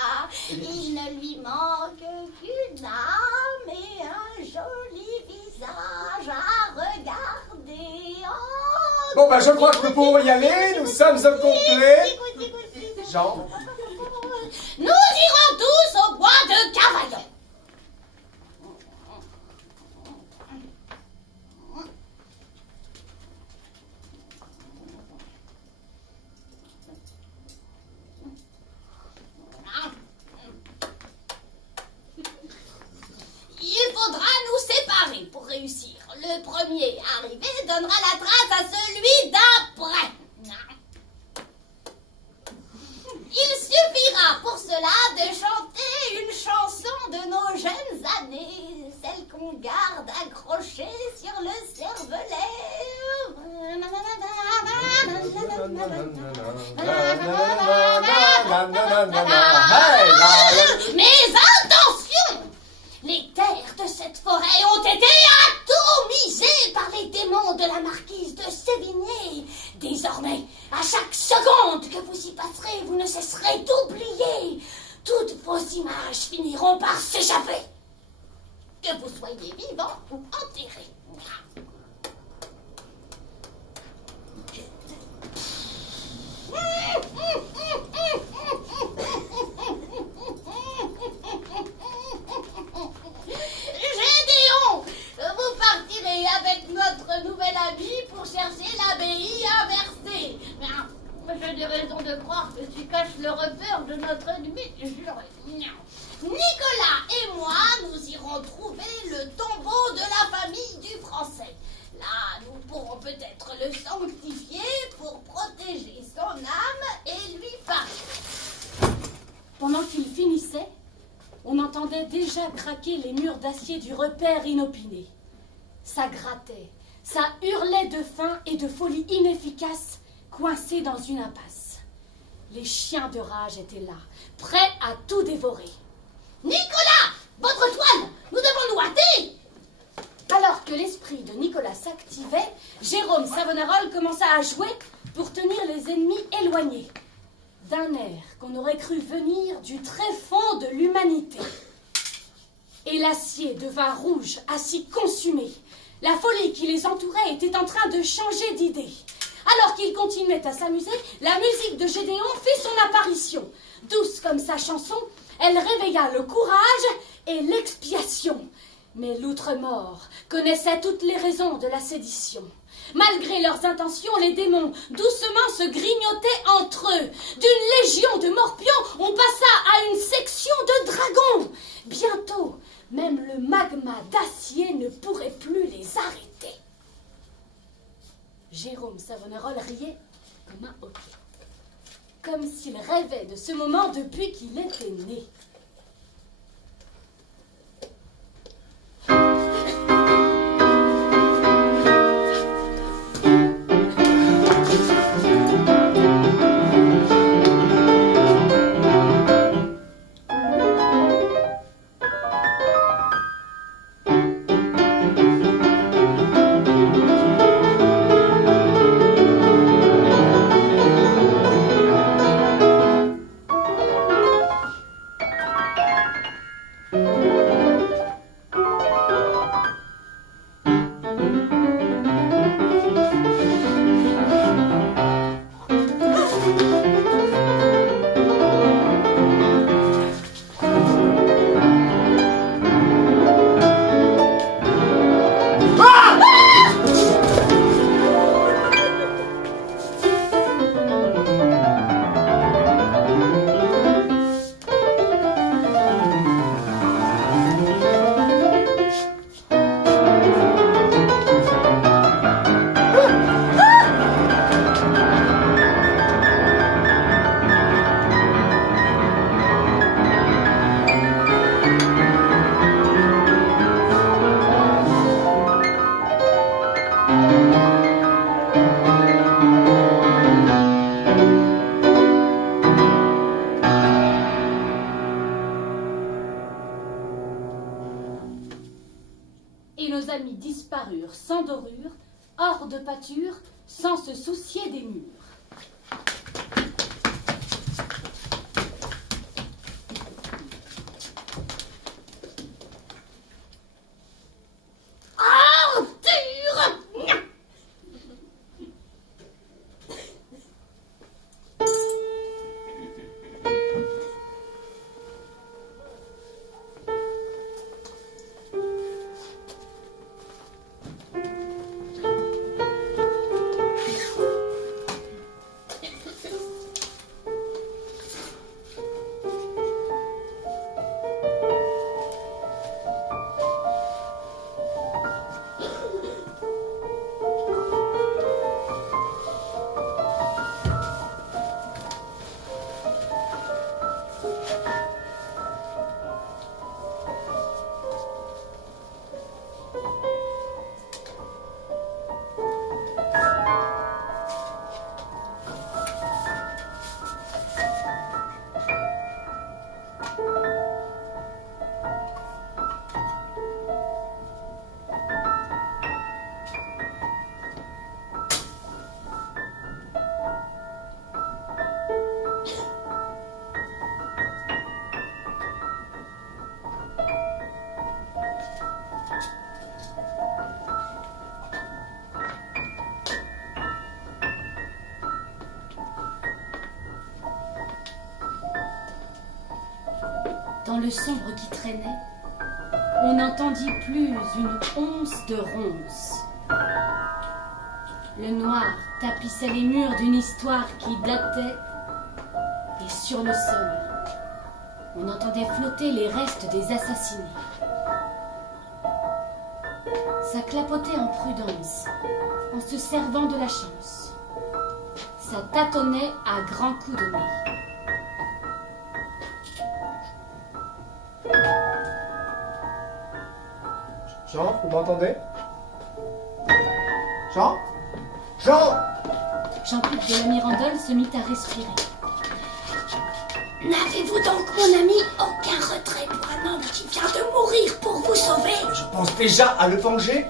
il ne lui manque qu'une âme et un joli visage à regarder. Oh, Bon, je crois que nous pouvons y aller. Nous sommes au complet. Jean. Nous irons tous au bois de Cavaillon. Il faudra nous séparer pour réussir. Le premier arrivé donnera la trace à celui d'après. Il suffira pour cela de chanter une chanson de nos jeunes années, celle qu'on garde accrochée sur le cervelet. Mais attention! Les terres de cette forêt ont été atomisées par les démons de la marquise de Sévigné. Désormais, à chaque seconde que vous y passerez, vous ne cesserez d'oublier. Toutes vos images finiront par s'échapper. Que vous soyez vivant ou enterré. Gédéon, vous partirez avec notre nouvel ami pour chercher l'abbaye inversée. J'ai des raisons de croire que tu caches le repère de notre ennemi juré. Nicolas et moi, nous irons trouver le tombeau de la famille du Français. Là, nous pourrons peut-être le sanctifier pour protéger son âme et lui parler. Pendant qu'il finissait, on entendait déjà craquer les murs d'acier du repère inopiné. Ça grattait, ça hurlait de faim et de folie inefficace, coincés dans une impasse. Les chiens de rage étaient là, prêts à tout dévorer. Nicolas, votre toile, nous devons nous hâter. Alors que l'esprit de Nicolas s'activait, Jérôme Savonarole commença à jouer pour tenir les ennemis éloignés. D'un air qu'on aurait cru venir du tréfonds de l'humanité. Et l'acier devint rouge, à s'y consumer. La folie qui les entourait était en train de changer d'idée. Alors qu'il continuait à s'amuser, la musique de Gédéon fit son apparition. Douce comme sa chanson, elle réveilla le courage et l'expiation. Mais l'outre-mort connaissait toutes les raisons de la sédition. Malgré leurs intentions, les démons doucement se grignotaient entre eux. D'une légion de morpions, on passa à une section de dragons. Bientôt, même le magma d'acier ne pourrait plus les arrêter. Jérôme Savonarole riait comme un hoquet, comme s'il rêvait de ce moment depuis qu'il était né. nos amis disparurent sans dorure, hors de pâture, sans se soucier des murs. Dans le sombre qui traînait, on n'entendit plus une once de ronces. Le noir tapissait les murs d'une histoire qui datait, et sur le sol, on entendait flotter les restes des assassinés. Ça clapotait en prudence, en se servant de la chance. Ça tâtonnait à grands coups de nez. Jean, vous m'entendez? Jean? Jean! Jean-Luc de la Mirandole se mit à respirer. N'avez-vous donc, mon ami, aucun retrait pour un homme qui vient de mourir pour vous sauver? Je pense déjà à le venger.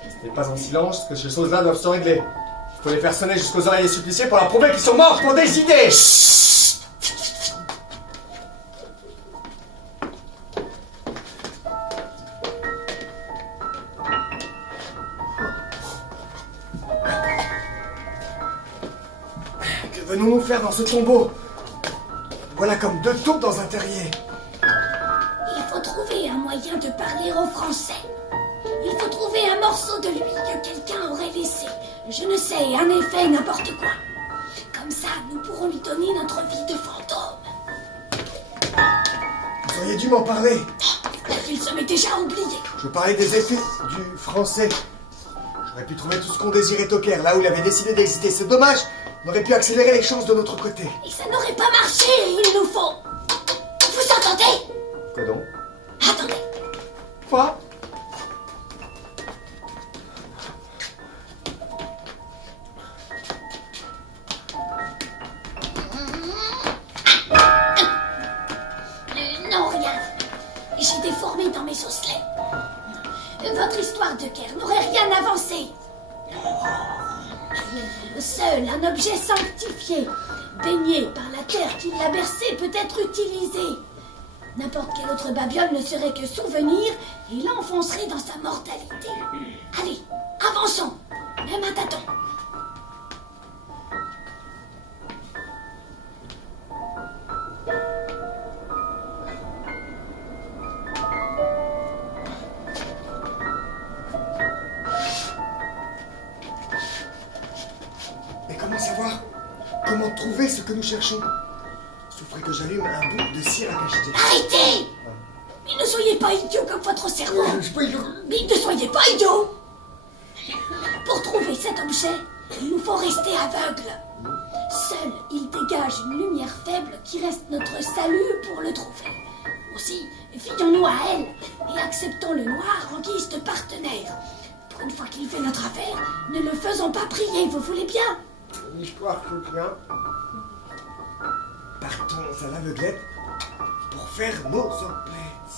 Ce n'est pas en silence que ces choses-là doivent se régler. Il faut les faire sonner jusqu'aux oreilles des suppliciés pour leur prouver qu'ils sont morts pour des idées. Que venons-nous faire dans ce tombeau? Voilà comme deux taupes dans un terrier. Il faut trouver un moyen de parler au Français. Il faut trouver un morceau de lui que quelqu'un aurait laissé. Je ne sais, un effet, n'importe quoi. Comme ça, nous pourrons lui donner notre vie de fantôme. Vous auriez dû m'en parler. Il se m'est déjà oublié. Je parlais des effets du français. J'aurais pu trouver tout ce qu'on désirait au Caire, là où il avait décidé d'exister. C'est dommage. On aurait pu accélérer les chances de notre côté. Et ça n'aurait pas marché, il nous faut. Vous entendez? Quoi donc? Attendez. Quoi? Non, rien. J'ai déformé dans mes osselets. Votre histoire de guerre n'aurait rien avancé. Seul un objet sanctifié, baigné par la terre qui l'a bercé, peut être utilisé. N'importe quelle autre babiole ne serait que souvenir et l'enfoncerait dans sa mortalité. Allez, avançons, même un tâton. Mais comment savoir? Comment trouver ce que nous cherchons? Souffrez que j'allume un bout de cire à cacheter. Arrêtez! Mais ne soyez pas idiot comme votre cerveau. Mais ne soyez pas idiot. Pour trouver cet objet, il nous faut rester aveugles. Seul, il dégage une lumière faible qui reste notre salut pour le trouver. Aussi, fions-nous à elle et acceptons le noir en guise de partenaire. Pour une fois qu'il fait notre affaire, ne le faisons pas prier, vous voulez bien? L'histoire soutient. Partons à l'aveuglette pour faire nos emplettes.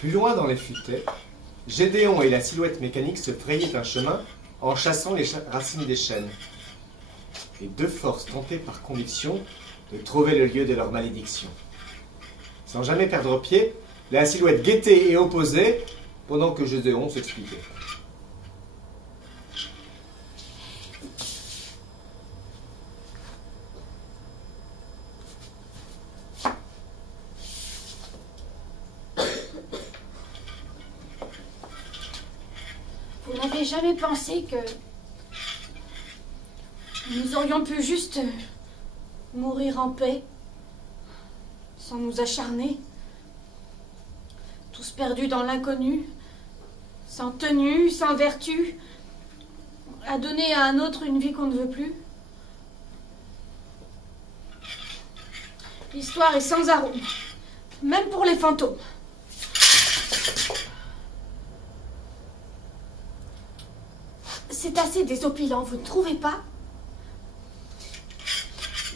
Plus loin dans les futaies, Gédéon et la silhouette mécanique se frayaient un chemin en chassant les racines des chênes. Les deux forces tentaient par conviction de trouver le lieu de leur malédiction. Sans jamais perdre pied, la silhouette guettait et opposait pendant que Gédéon s'expliquait. Vous n'avez jamais pensé que nous aurions pu juste mourir en paix, sans nous acharner, tous perdus dans l'inconnu, sans tenue, sans vertu, à donner à un autre une vie qu'on ne veut plus? L'histoire est sans arôme, même pour les fantômes. C'est assez désopilant, vous ne trouvez pas?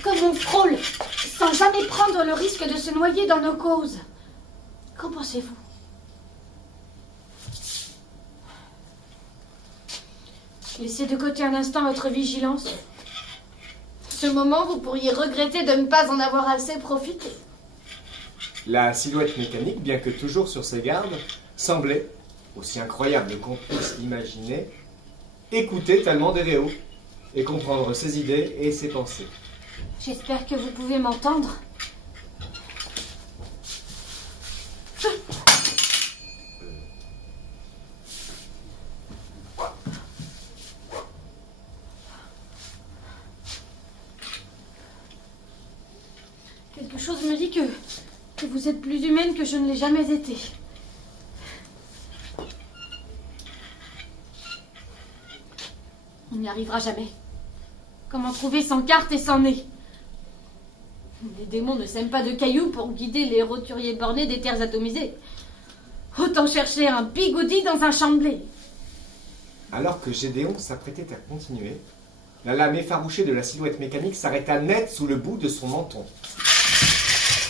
Comme on frôle, sans jamais prendre le risque de se noyer dans nos causes. Qu'en pensez-vous? Laissez de côté un instant votre vigilance. Ce moment, vous pourriez regretter de ne pas en avoir assez profité. La silhouette mécanique, bien que toujours sur ses gardes, semblait, aussi incroyable qu'on puisse l'imaginer, écouter tellement Déréo et comprendre ses idées et ses pensées. J'espère que vous pouvez m'entendre. Quelque chose me dit que vous êtes plus humaine que je ne l'ai jamais été. On n'y arrivera jamais. Comment trouver sans carte et sans nez? Les démons ne sèment pas de cailloux pour guider les roturiers bornés des terres atomisées. Autant chercher un bigoudi dans un champ de blé. Alors que Gédéon s'apprêtait à continuer, la lame effarouchée de la silhouette mécanique s'arrêta net sous le bout de son menton.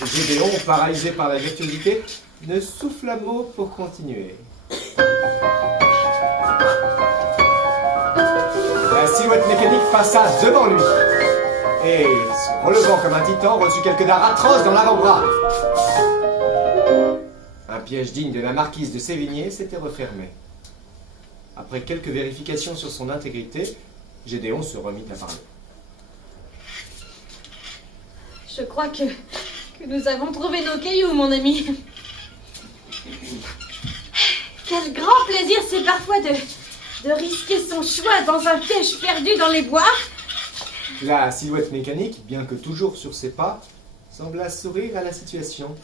Gédéon, paralysé par la virtuosité, ne souffla mot pour continuer. La silhouette mécanique passa devant lui et, se relevant comme un titan, reçut quelques dards atroces dans l'avant-bras. Un piège digne de la marquise de Sévigné s'était refermé. Après quelques vérifications sur son intégrité, Gédéon se remit à parler. Je crois que nous avons trouvé nos cailloux, mon ami. Quel grand plaisir c'est parfois de risquer son choix dans un piège perdu dans les bois. La silhouette mécanique, bien que toujours sur ses pas, sembla sourire à la situation.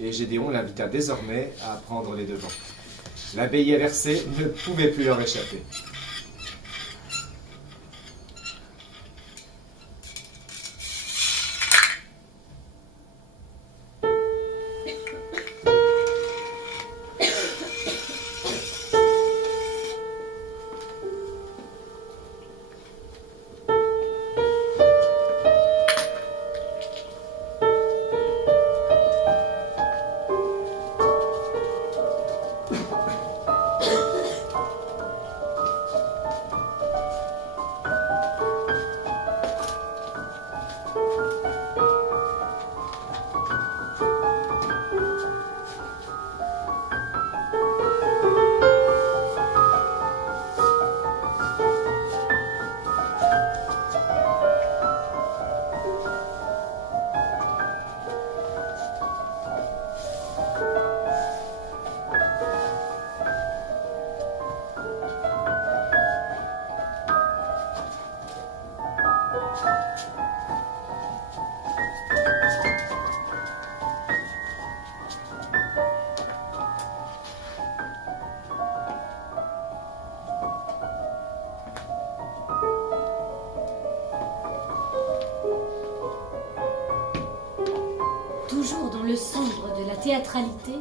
Et Gédéon l'invita désormais à prendre les devants. L'abbaye versée ne pouvait plus leur échapper. Toujours dans le sombre de la théâtralité,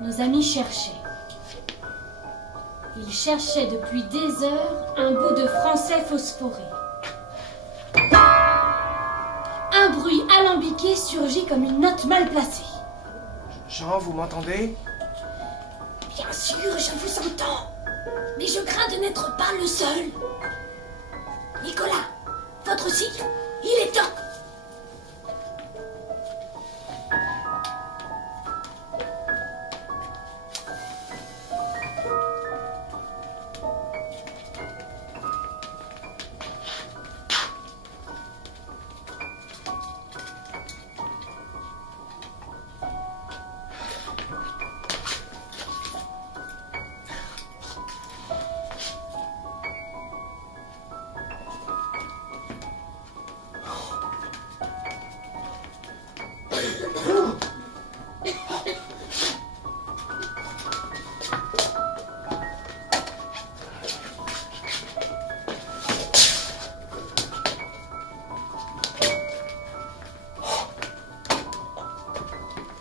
nos amis cherchaient. Ils cherchaient depuis des heures un bout de français phosphoré. Un bruit alambiqué surgit comme une note mal placée. Jean, vous m'entendez? Bien sûr, je vous entends. Mais je crains de n'être pas le seul. Nicolas, votre cycle, il est temps.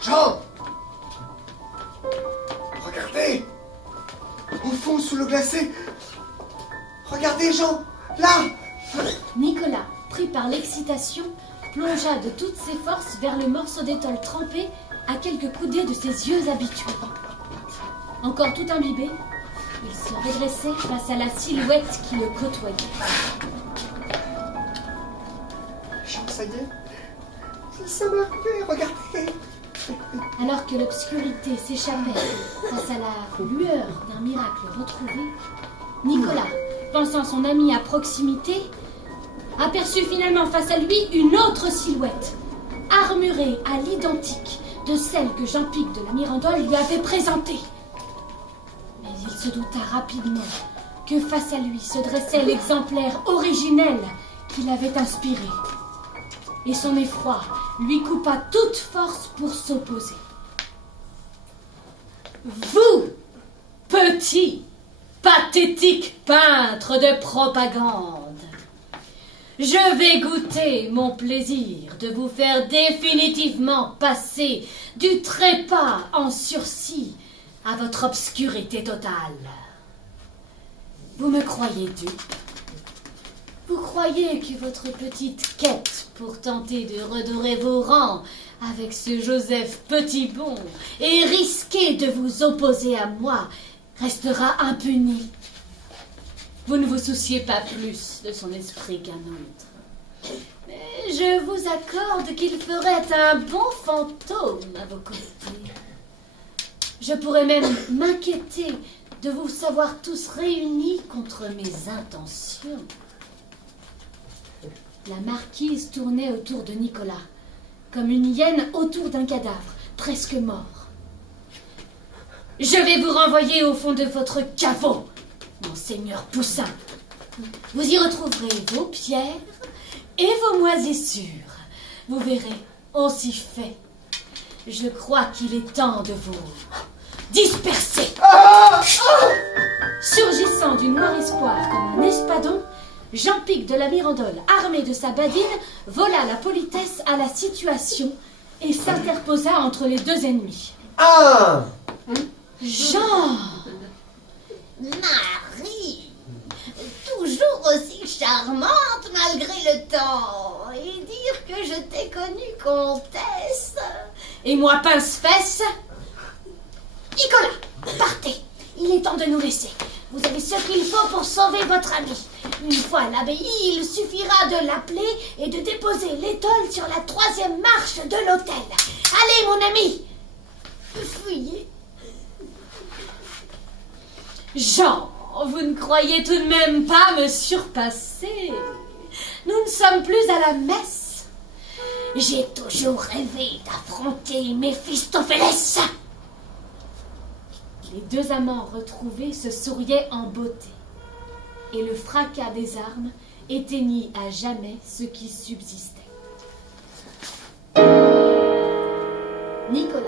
Jean! Regardez! Au fond, sous le glacé! Regardez, Jean! Là! Nicolas, pris par l'excitation, plongea de toutes ses forces vers le morceau d'étole trempé à quelques coudées de ses yeux habitués. Encore tout imbibé, il se redressait face à la silhouette qui le côtoyait. Jean, ça y est! Il s'est marqué, regardez! Alors que l'obscurité s'échappait face à la lueur d'un miracle retrouvé, Nicolas, pensant son ami à proximité, aperçut finalement face à lui une autre silhouette, armurée à l'identique de celle que Jean-Pic de la Mirandole lui avait présentée. Mais il se douta rapidement que face à lui se dressait l'exemplaire originel qu'il avait inspiré. Et son effroi lui coupa toute force pour s'opposer. Vous, petit, pathétique peintre de propagande, je vais goûter mon plaisir de vous faire définitivement passer du trépas en sursis à votre obscurité totale. Vous me croyez dupe? Vous croyez que votre petite quête pour tenter de redorer vos rangs avec ce Joseph Petitbon et risquer de vous opposer à moi restera impunie? Vous ne vous souciez pas plus de son esprit qu'un autre. Mais je vous accorde qu'il ferait un bon fantôme à vos côtés. Je pourrais même m'inquiéter de vous savoir tous réunis contre mes intentions. La marquise tournait autour de Nicolas, comme une hyène autour d'un cadavre, presque mort. Je vais vous renvoyer au fond de votre caveau, monseigneur Poussin. Vous y retrouverez vos pierres et vos moisissures. Vous verrez, on s'y fait. Je crois qu'il est temps de vous disperser. Surgissant du noir espoir comme un espadon, Jean-Pic de la Mirandole, armé de sa badine, vola la politesse à la situation et s'interposa entre les deux ennemis. Jean! Marie, toujours aussi charmante malgré le temps. Et dire que je t'ai connue comtesse. Et moi, pince-fesse? Nicolas, partez. Il est temps de nous laisser. Vous avez ce qu'il faut pour sauver votre ami. Une fois à l'abbaye, il suffira de l'appeler et de déposer l'étole sur la 3e marche de l'hôtel. Allez, mon ami, fuyez. Jean, vous ne croyez tout de même pas me surpasser? Nous ne sommes plus à la messe. J'ai toujours rêvé d'affronter Méphistophélès. Les deux amants retrouvés se souriaient en beauté, et le fracas des armes éteignit à jamais ce qui subsistait. Nicolas,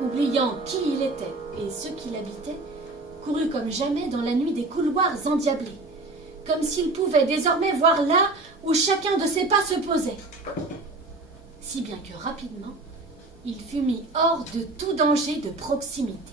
oubliant qui il était et ce qu'il habitait, courut comme jamais dans la nuit des couloirs endiablés, comme s'il pouvait désormais voir là où chacun de ses pas se posait. Si bien que rapidement, il fut mis hors de tout danger de proximité.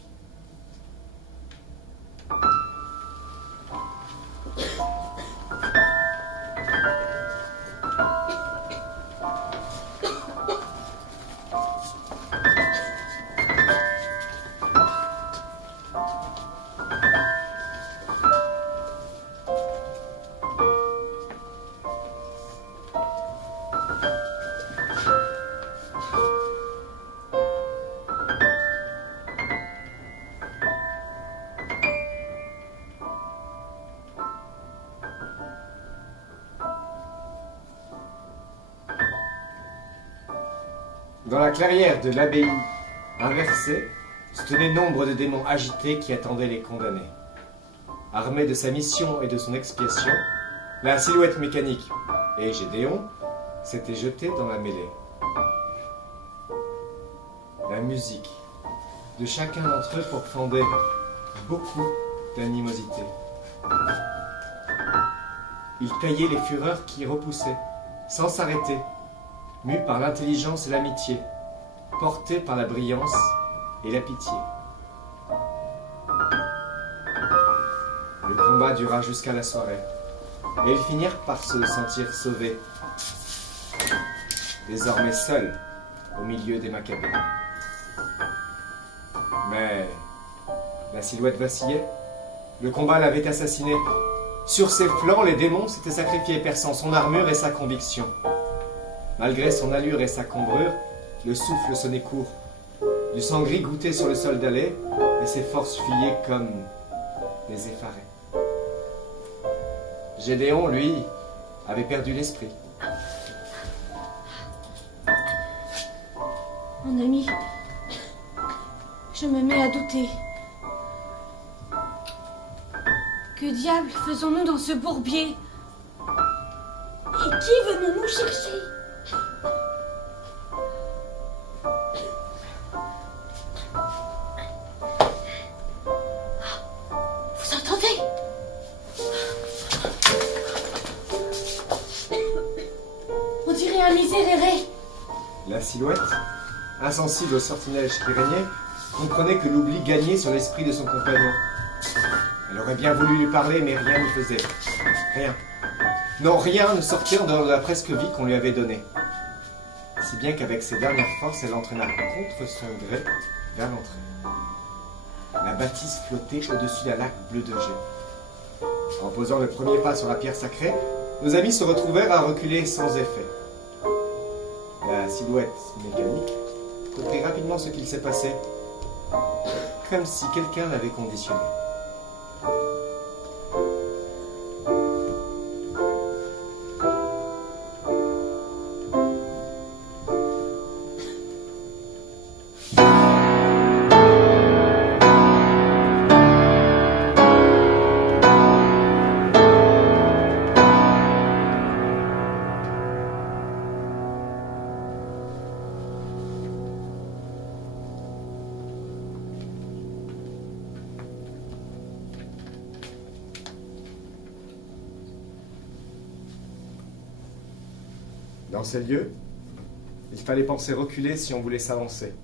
Dans la clairière de l'abbaye inversée, se tenaient nombre de démons agités qui attendaient les condamnés. Armé de sa mission et de son expiation, la silhouette mécanique et Gédéon s'étaient jetés dans la mêlée. La musique de chacun d'entre eux pourfendait beaucoup d'animosité. Ils taillaient les fureurs qui repoussaient, sans s'arrêter, mus par l'intelligence et l'amitié, portés par la brillance et la pitié. Le combat dura jusqu'à la soirée, et ils finirent par se sentir sauvés, désormais seuls au milieu des Maccabées. Mais la silhouette vacillait, le combat l'avait assassiné. Sur ses flancs, les démons s'étaient sacrifiés, perçant son armure et sa conviction. Malgré son allure et sa cambrure, le souffle sonnait court. Du sang gris goûtait sur le sol d'allée, et ses forces fuyaient comme des effarés. Gédéon, lui, avait perdu l'esprit. Mon ami, je me mets à douter. Que diable faisons-nous dans ce bourbier? Et qui venons nous chercher? Vous entendez? On dirait un miséréré. La silhouette, insensible au sortilège qui régnait, comprenait que l'oubli gagnait sur l'esprit de son compagnon. Elle aurait bien voulu lui parler, mais rien n'y faisait. Rien. Non, rien ne sortait en dehors de la presque vie qu'on lui avait donnée. Si bien qu'avec ses dernières forces, elle entraîna contre son gré vers l'entrée. La bâtisse flottait au-dessus d'un lac bleu de jet. En posant le premier pas sur la pierre sacrée, nos amis se retrouvèrent à reculer sans effet. La silhouette mécanique comprit rapidement ce qu'il s'est passé, comme si quelqu'un l'avait conditionné. Dans ces lieux, il fallait penser reculer si on voulait s'avancer,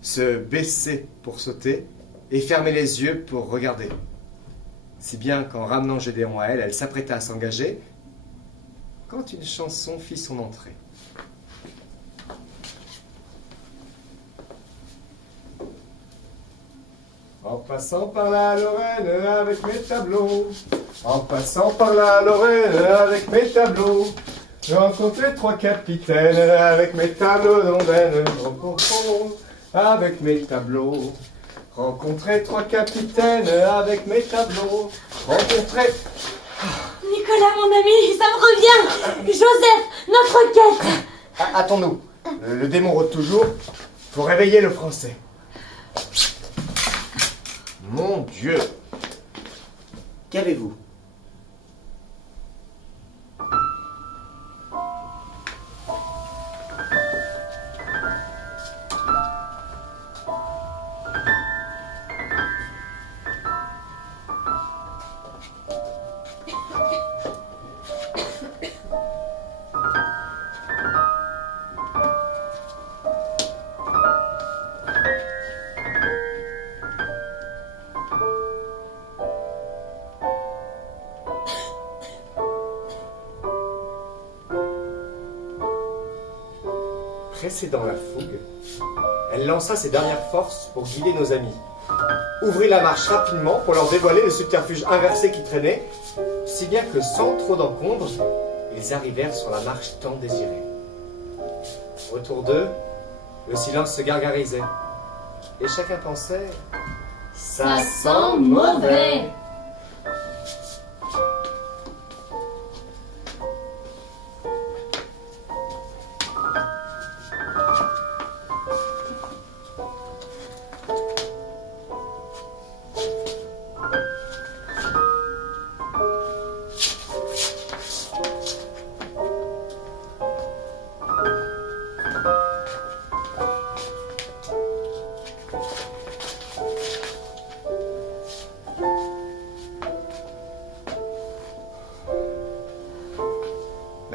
se baisser pour sauter et fermer les yeux pour regarder. Si bien qu'en ramenant Gédéon à elle, elle s'apprêta à s'engager quand une chanson fit son entrée. En passant par la Lorraine avec mes tableaux, en passant par la Lorraine avec mes tableaux, j'ai rencontré 3 capitaines avec mes tableaux d'ondaine, avec mes tableaux. Rencontré 3 capitaines avec mes tableaux, rencontré... Nicolas, mon ami, ça me revient. Joseph, notre quête. Hâtons-nous, le démon rôde toujours, faut réveiller le français. Mon Dieu, qu'avez-vous? Précédant la fougue, elle lança ses dernières forces pour guider nos amis. Ouvrit la marche rapidement pour leur dévoiler le subterfuge inversé qui traînait, si bien que sans trop d'encombre, ils arrivèrent sur la marche tant désirée. Autour d'eux, le silence se gargarisait, et chacun pensait « Ça sent mauvais !»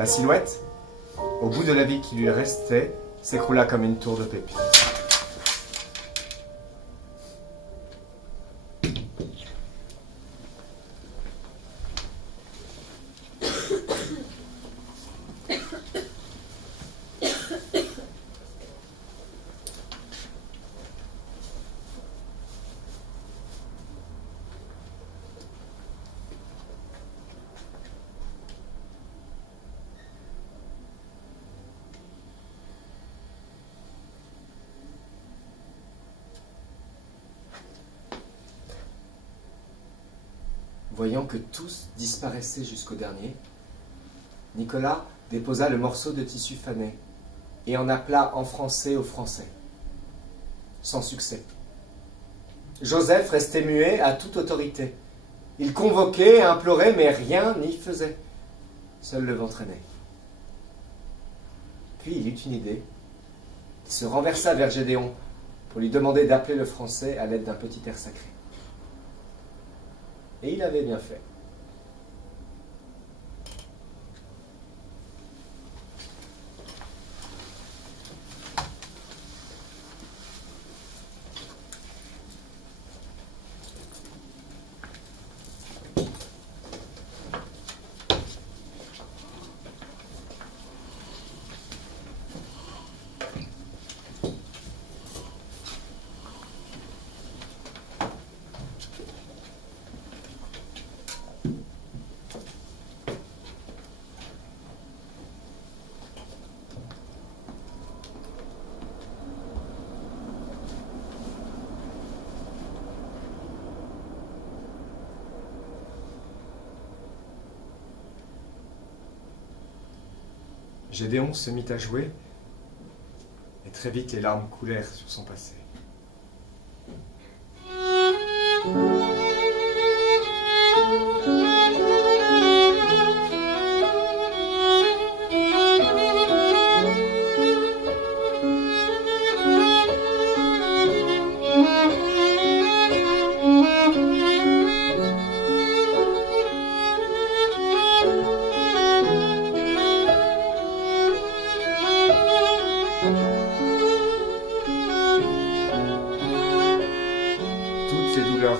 La silhouette, au bout de la vie qui lui restait, s'écroula comme une tour de Pépite. Voyant que tous disparaissaient jusqu'au dernier, Nicolas déposa le morceau de tissu fané et en appela en français aux Français. Sans succès. Joseph restait muet à toute autorité. Il convoquait, implorait, mais rien n'y faisait. Seul le vent traînait. Puis il eut une idée. Il se renversa vers Gédéon pour lui demander d'appeler le Français à l'aide d'un petit air sacré. Et il avait bien fait. Gédéon se mit à jouer, et très vite les larmes coulèrent sur son passé.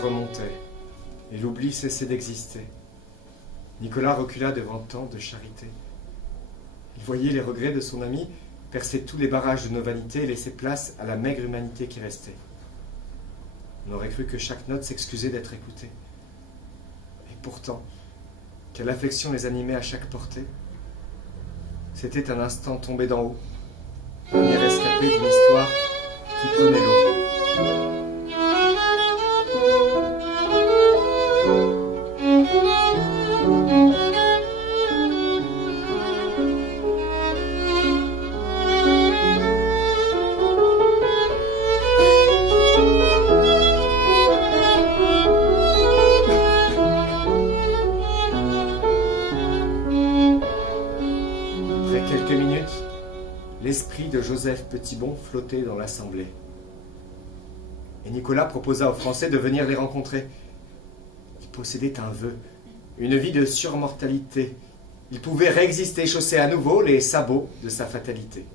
Remontait, et l'oubli cessait d'exister. Nicolas recula devant tant de charité. Il voyait les regrets de son ami percer tous les barrages de nos vanités et laisser place à la maigre humanité qui restait. On aurait cru que chaque note s'excusait d'être écoutée. Et pourtant, quelle affection les animait à chaque portée. C'était un instant tombé d'en haut, dernier rescapé d'une histoire qui prenait l'eau. L'esprit de Joseph Petitbon flottait dans l'assemblée. Et Nicolas proposa aux Français de venir les rencontrer. Il possédait un vœu, une vie de surmortalité. Il pouvait réexister, chausser à nouveau les sabots de sa fatalité.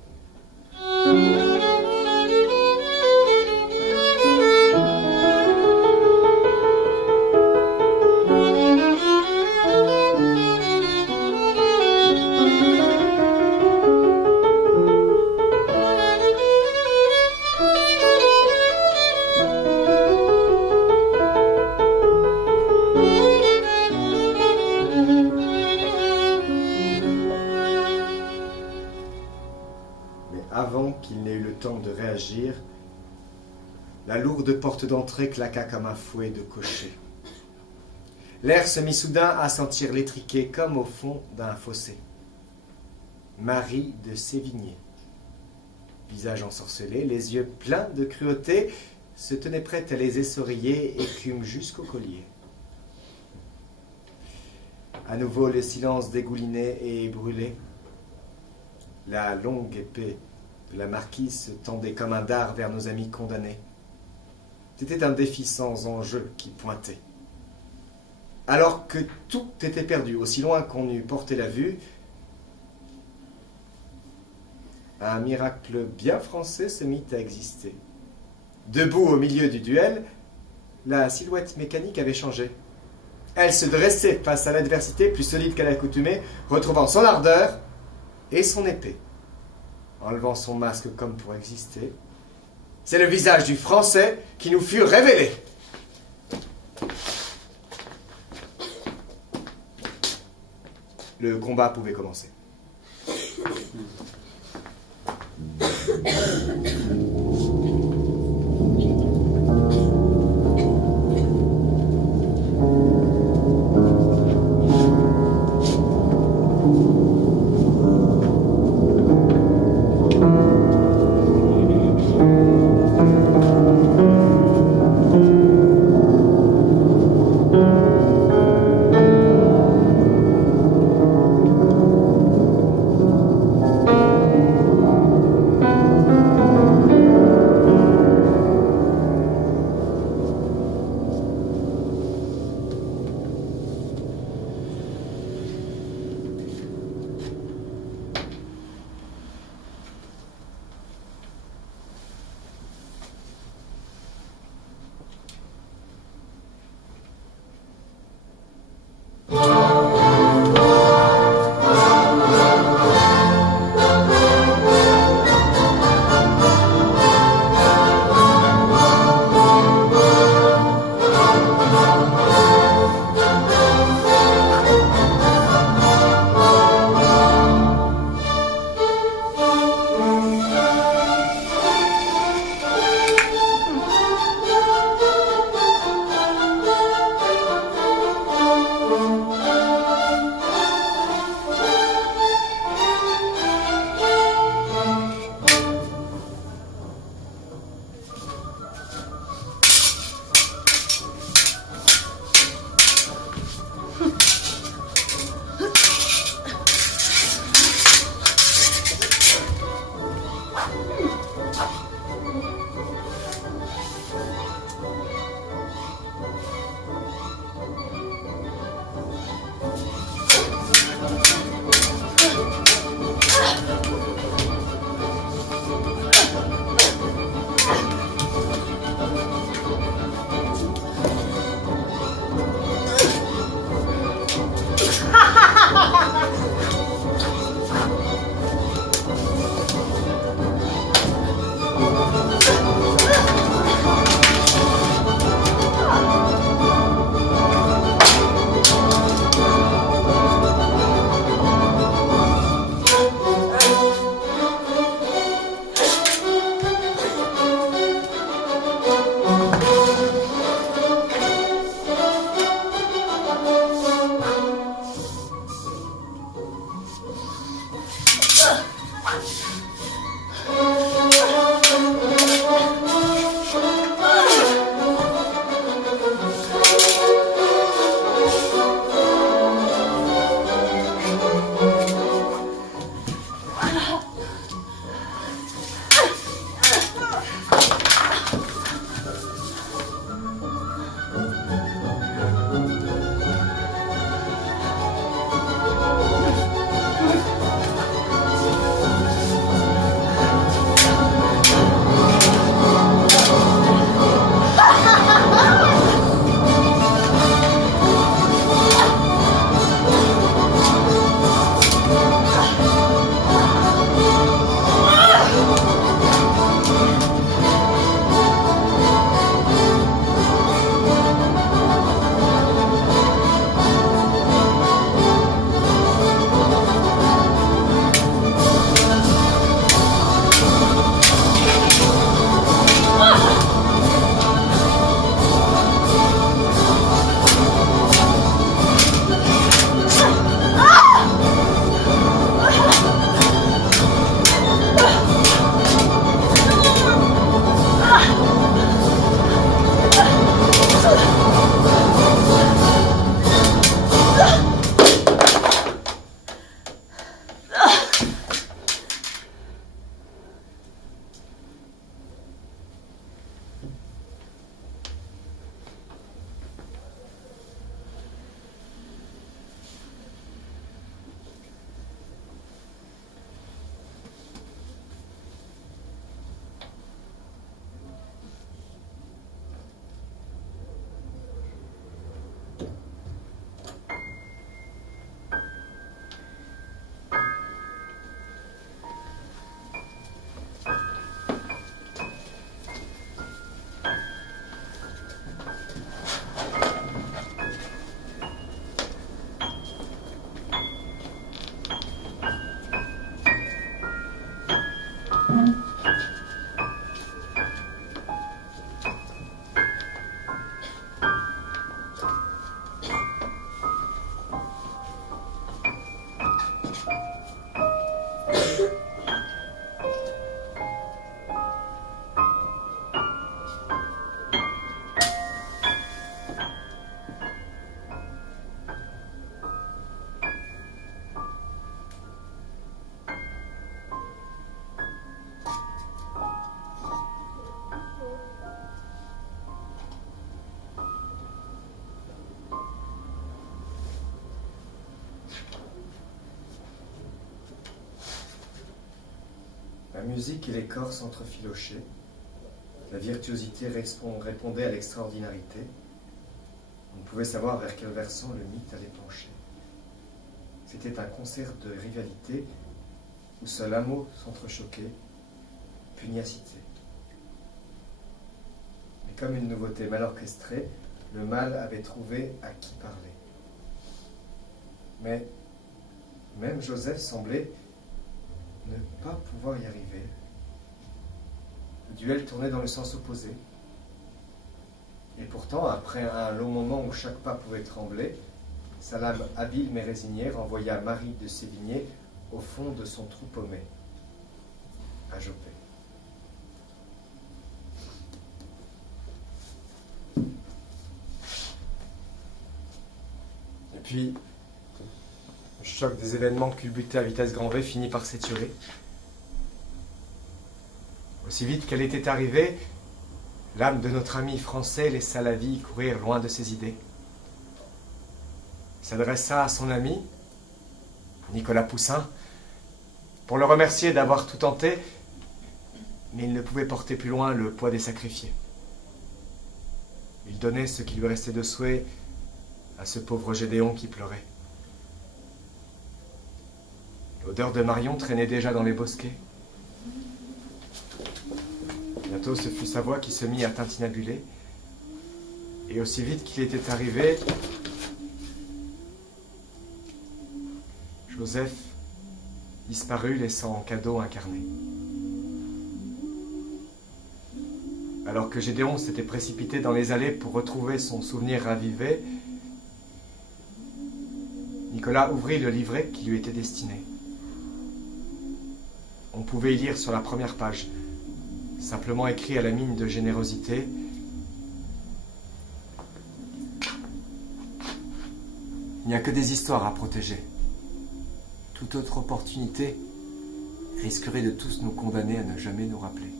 Avant qu'il n'ait eu le temps de réagir, la lourde porte d'entrée claqua comme un fouet de cocher. L'air se mit soudain à sentir l'étriquer comme au fond d'un fossé. Marie de Sévigné, visage ensorcelé, les yeux pleins de cruauté, se tenait prête à les essoriller, écume jusqu'au collier. À nouveau, le silence dégoulinait et brûlait. La longue épée de la marquise se tendait comme un dard vers nos amis condamnés. C'était un défi sans enjeu qui pointait. Alors que tout était perdu, aussi loin qu'on eût porté la vue, un miracle bien français se mit à exister. Debout au milieu du duel, la silhouette mécanique avait changé. Elle se dressait face à l'adversité plus solide qu'à l'accoutumée, retrouvant son ardeur et son épée. Enlevant son masque comme pour exister, c'est le visage du Français qui nous fut révélé. Le combat pouvait commencer. La musique et les corps s'entrefilochaient. La virtuosité répondait à l'extraordinarité. On ne pouvait savoir vers quel versant le mythe allait pencher. C'était un concert de rivalité où seul amour s'entrechoquait, pugnacité. Mais comme une nouveauté mal orchestrée, le mal avait trouvé à qui parler. Mais même Joseph semblait ne pas pouvoir y arriver. Le duel tournait dans le sens opposé. Et pourtant, après un long moment où chaque pas pouvait trembler, sa lame habile mais résignée renvoya Marie de Sévigné au fond de son trou paumé, à Jopé. Et puis, le choc des événements culbutés à vitesse grand V finit par s'étioler. Aussi vite qu'elle était arrivée, l'âme de notre ami français laissa la vie courir loin de ses idées. Il s'adressa à son ami, Nicolas Poussin, pour le remercier d'avoir tout tenté, mais il ne pouvait porter plus loin le poids des sacrifiés. Il donnait ce qui lui restait de souhait à ce pauvre Gédéon qui pleurait. L'odeur de Marion traînait déjà dans les bosquets. Bientôt, ce fut sa voix qui se mit à tintinabuler. Et aussi vite qu'il était arrivé, Joseph disparut, laissant en cadeau un carnet. Alors que Gédéon s'était précipité dans les allées pour retrouver son souvenir ravivé, Nicolas ouvrit le livret qui lui était destiné. On pouvait y lire sur la première page, simplement écrit à la mine de générosité, « Il n'y a que des histoires à protéger. Toute autre opportunité risquerait de tous nous condamner à ne jamais nous rappeler. »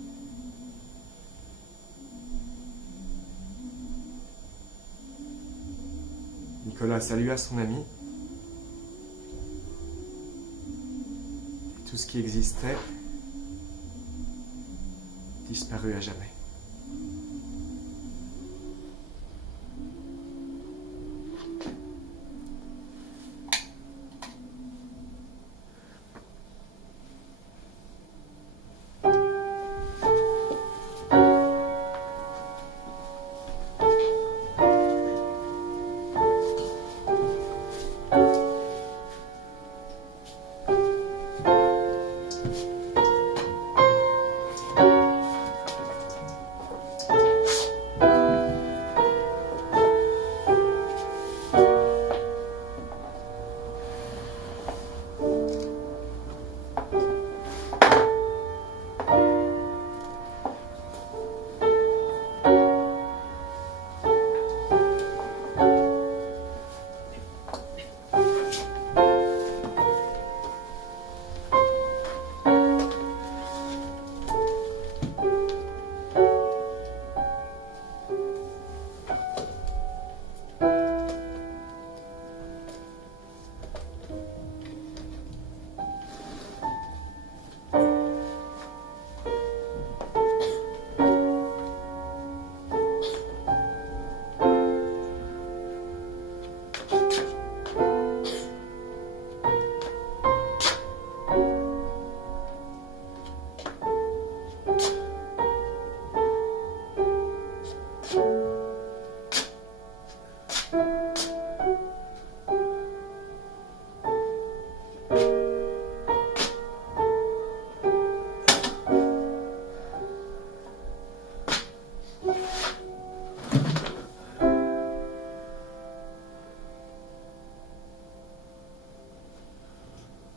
Nicolas salua son ami. Et tout ce qui existait disparut à jamais.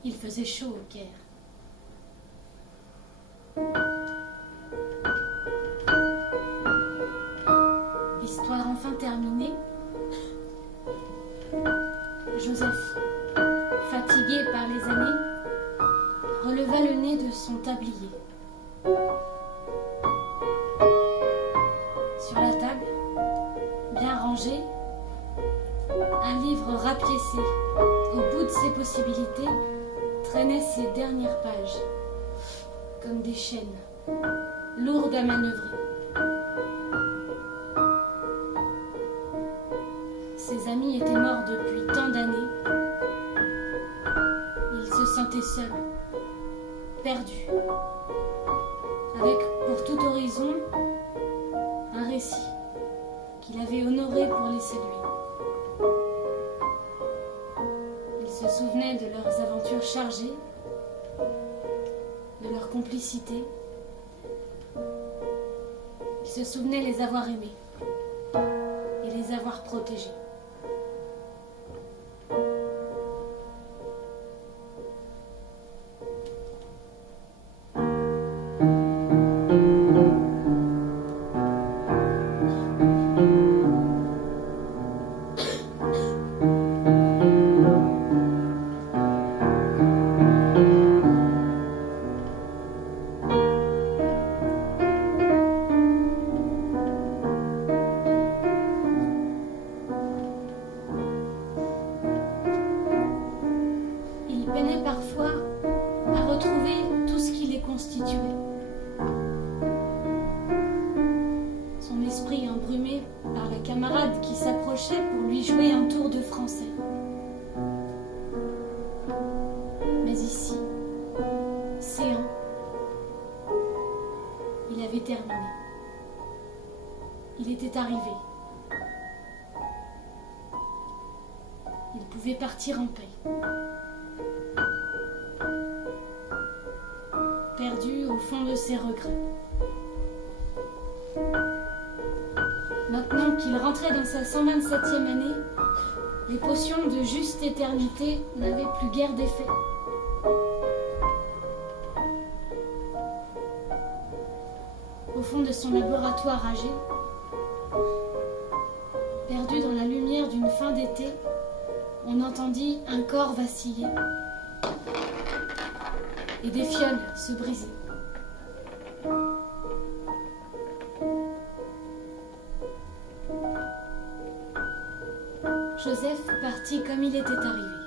Il faisait chaud au Caire. L'histoire enfin terminée, Joseph, fatigué par les années, releva le nez de son tablier. Sur la table, bien rangé, un livre rapiécé, au bout de ses possibilités, traînait ses dernières pages. comme des chaînes, lourdes à manœuvrer. Ses amis étaient morts depuis tant d'années. Il se sentait seul, perdu, avec pour tout horizon un récit qu'il avait honoré pour les séduire. Il se souvenait de leurs aventures chargées, de leur complicité. Il se souvenait les avoir aimés et les avoir protégés. Il peinait parfois à retrouver tout ce qui les constituait. Son esprit embrumé par la camarade qui s'approchait pour lui jouer un tour de français. Mais ici, séant, il avait terminé. Il était arrivé. Il pouvait partir en paix. Perdu au fond de ses regrets. Maintenant qu'il rentrait dans sa 127e année, les potions de juste éternité n'avaient plus guère d'effet. Au fond de son laboratoire âgé, perdu dans la lumière d'une fin d'été, on entendit un corps vaciller et des fioles se briser. Joseph partit comme il était arrivé.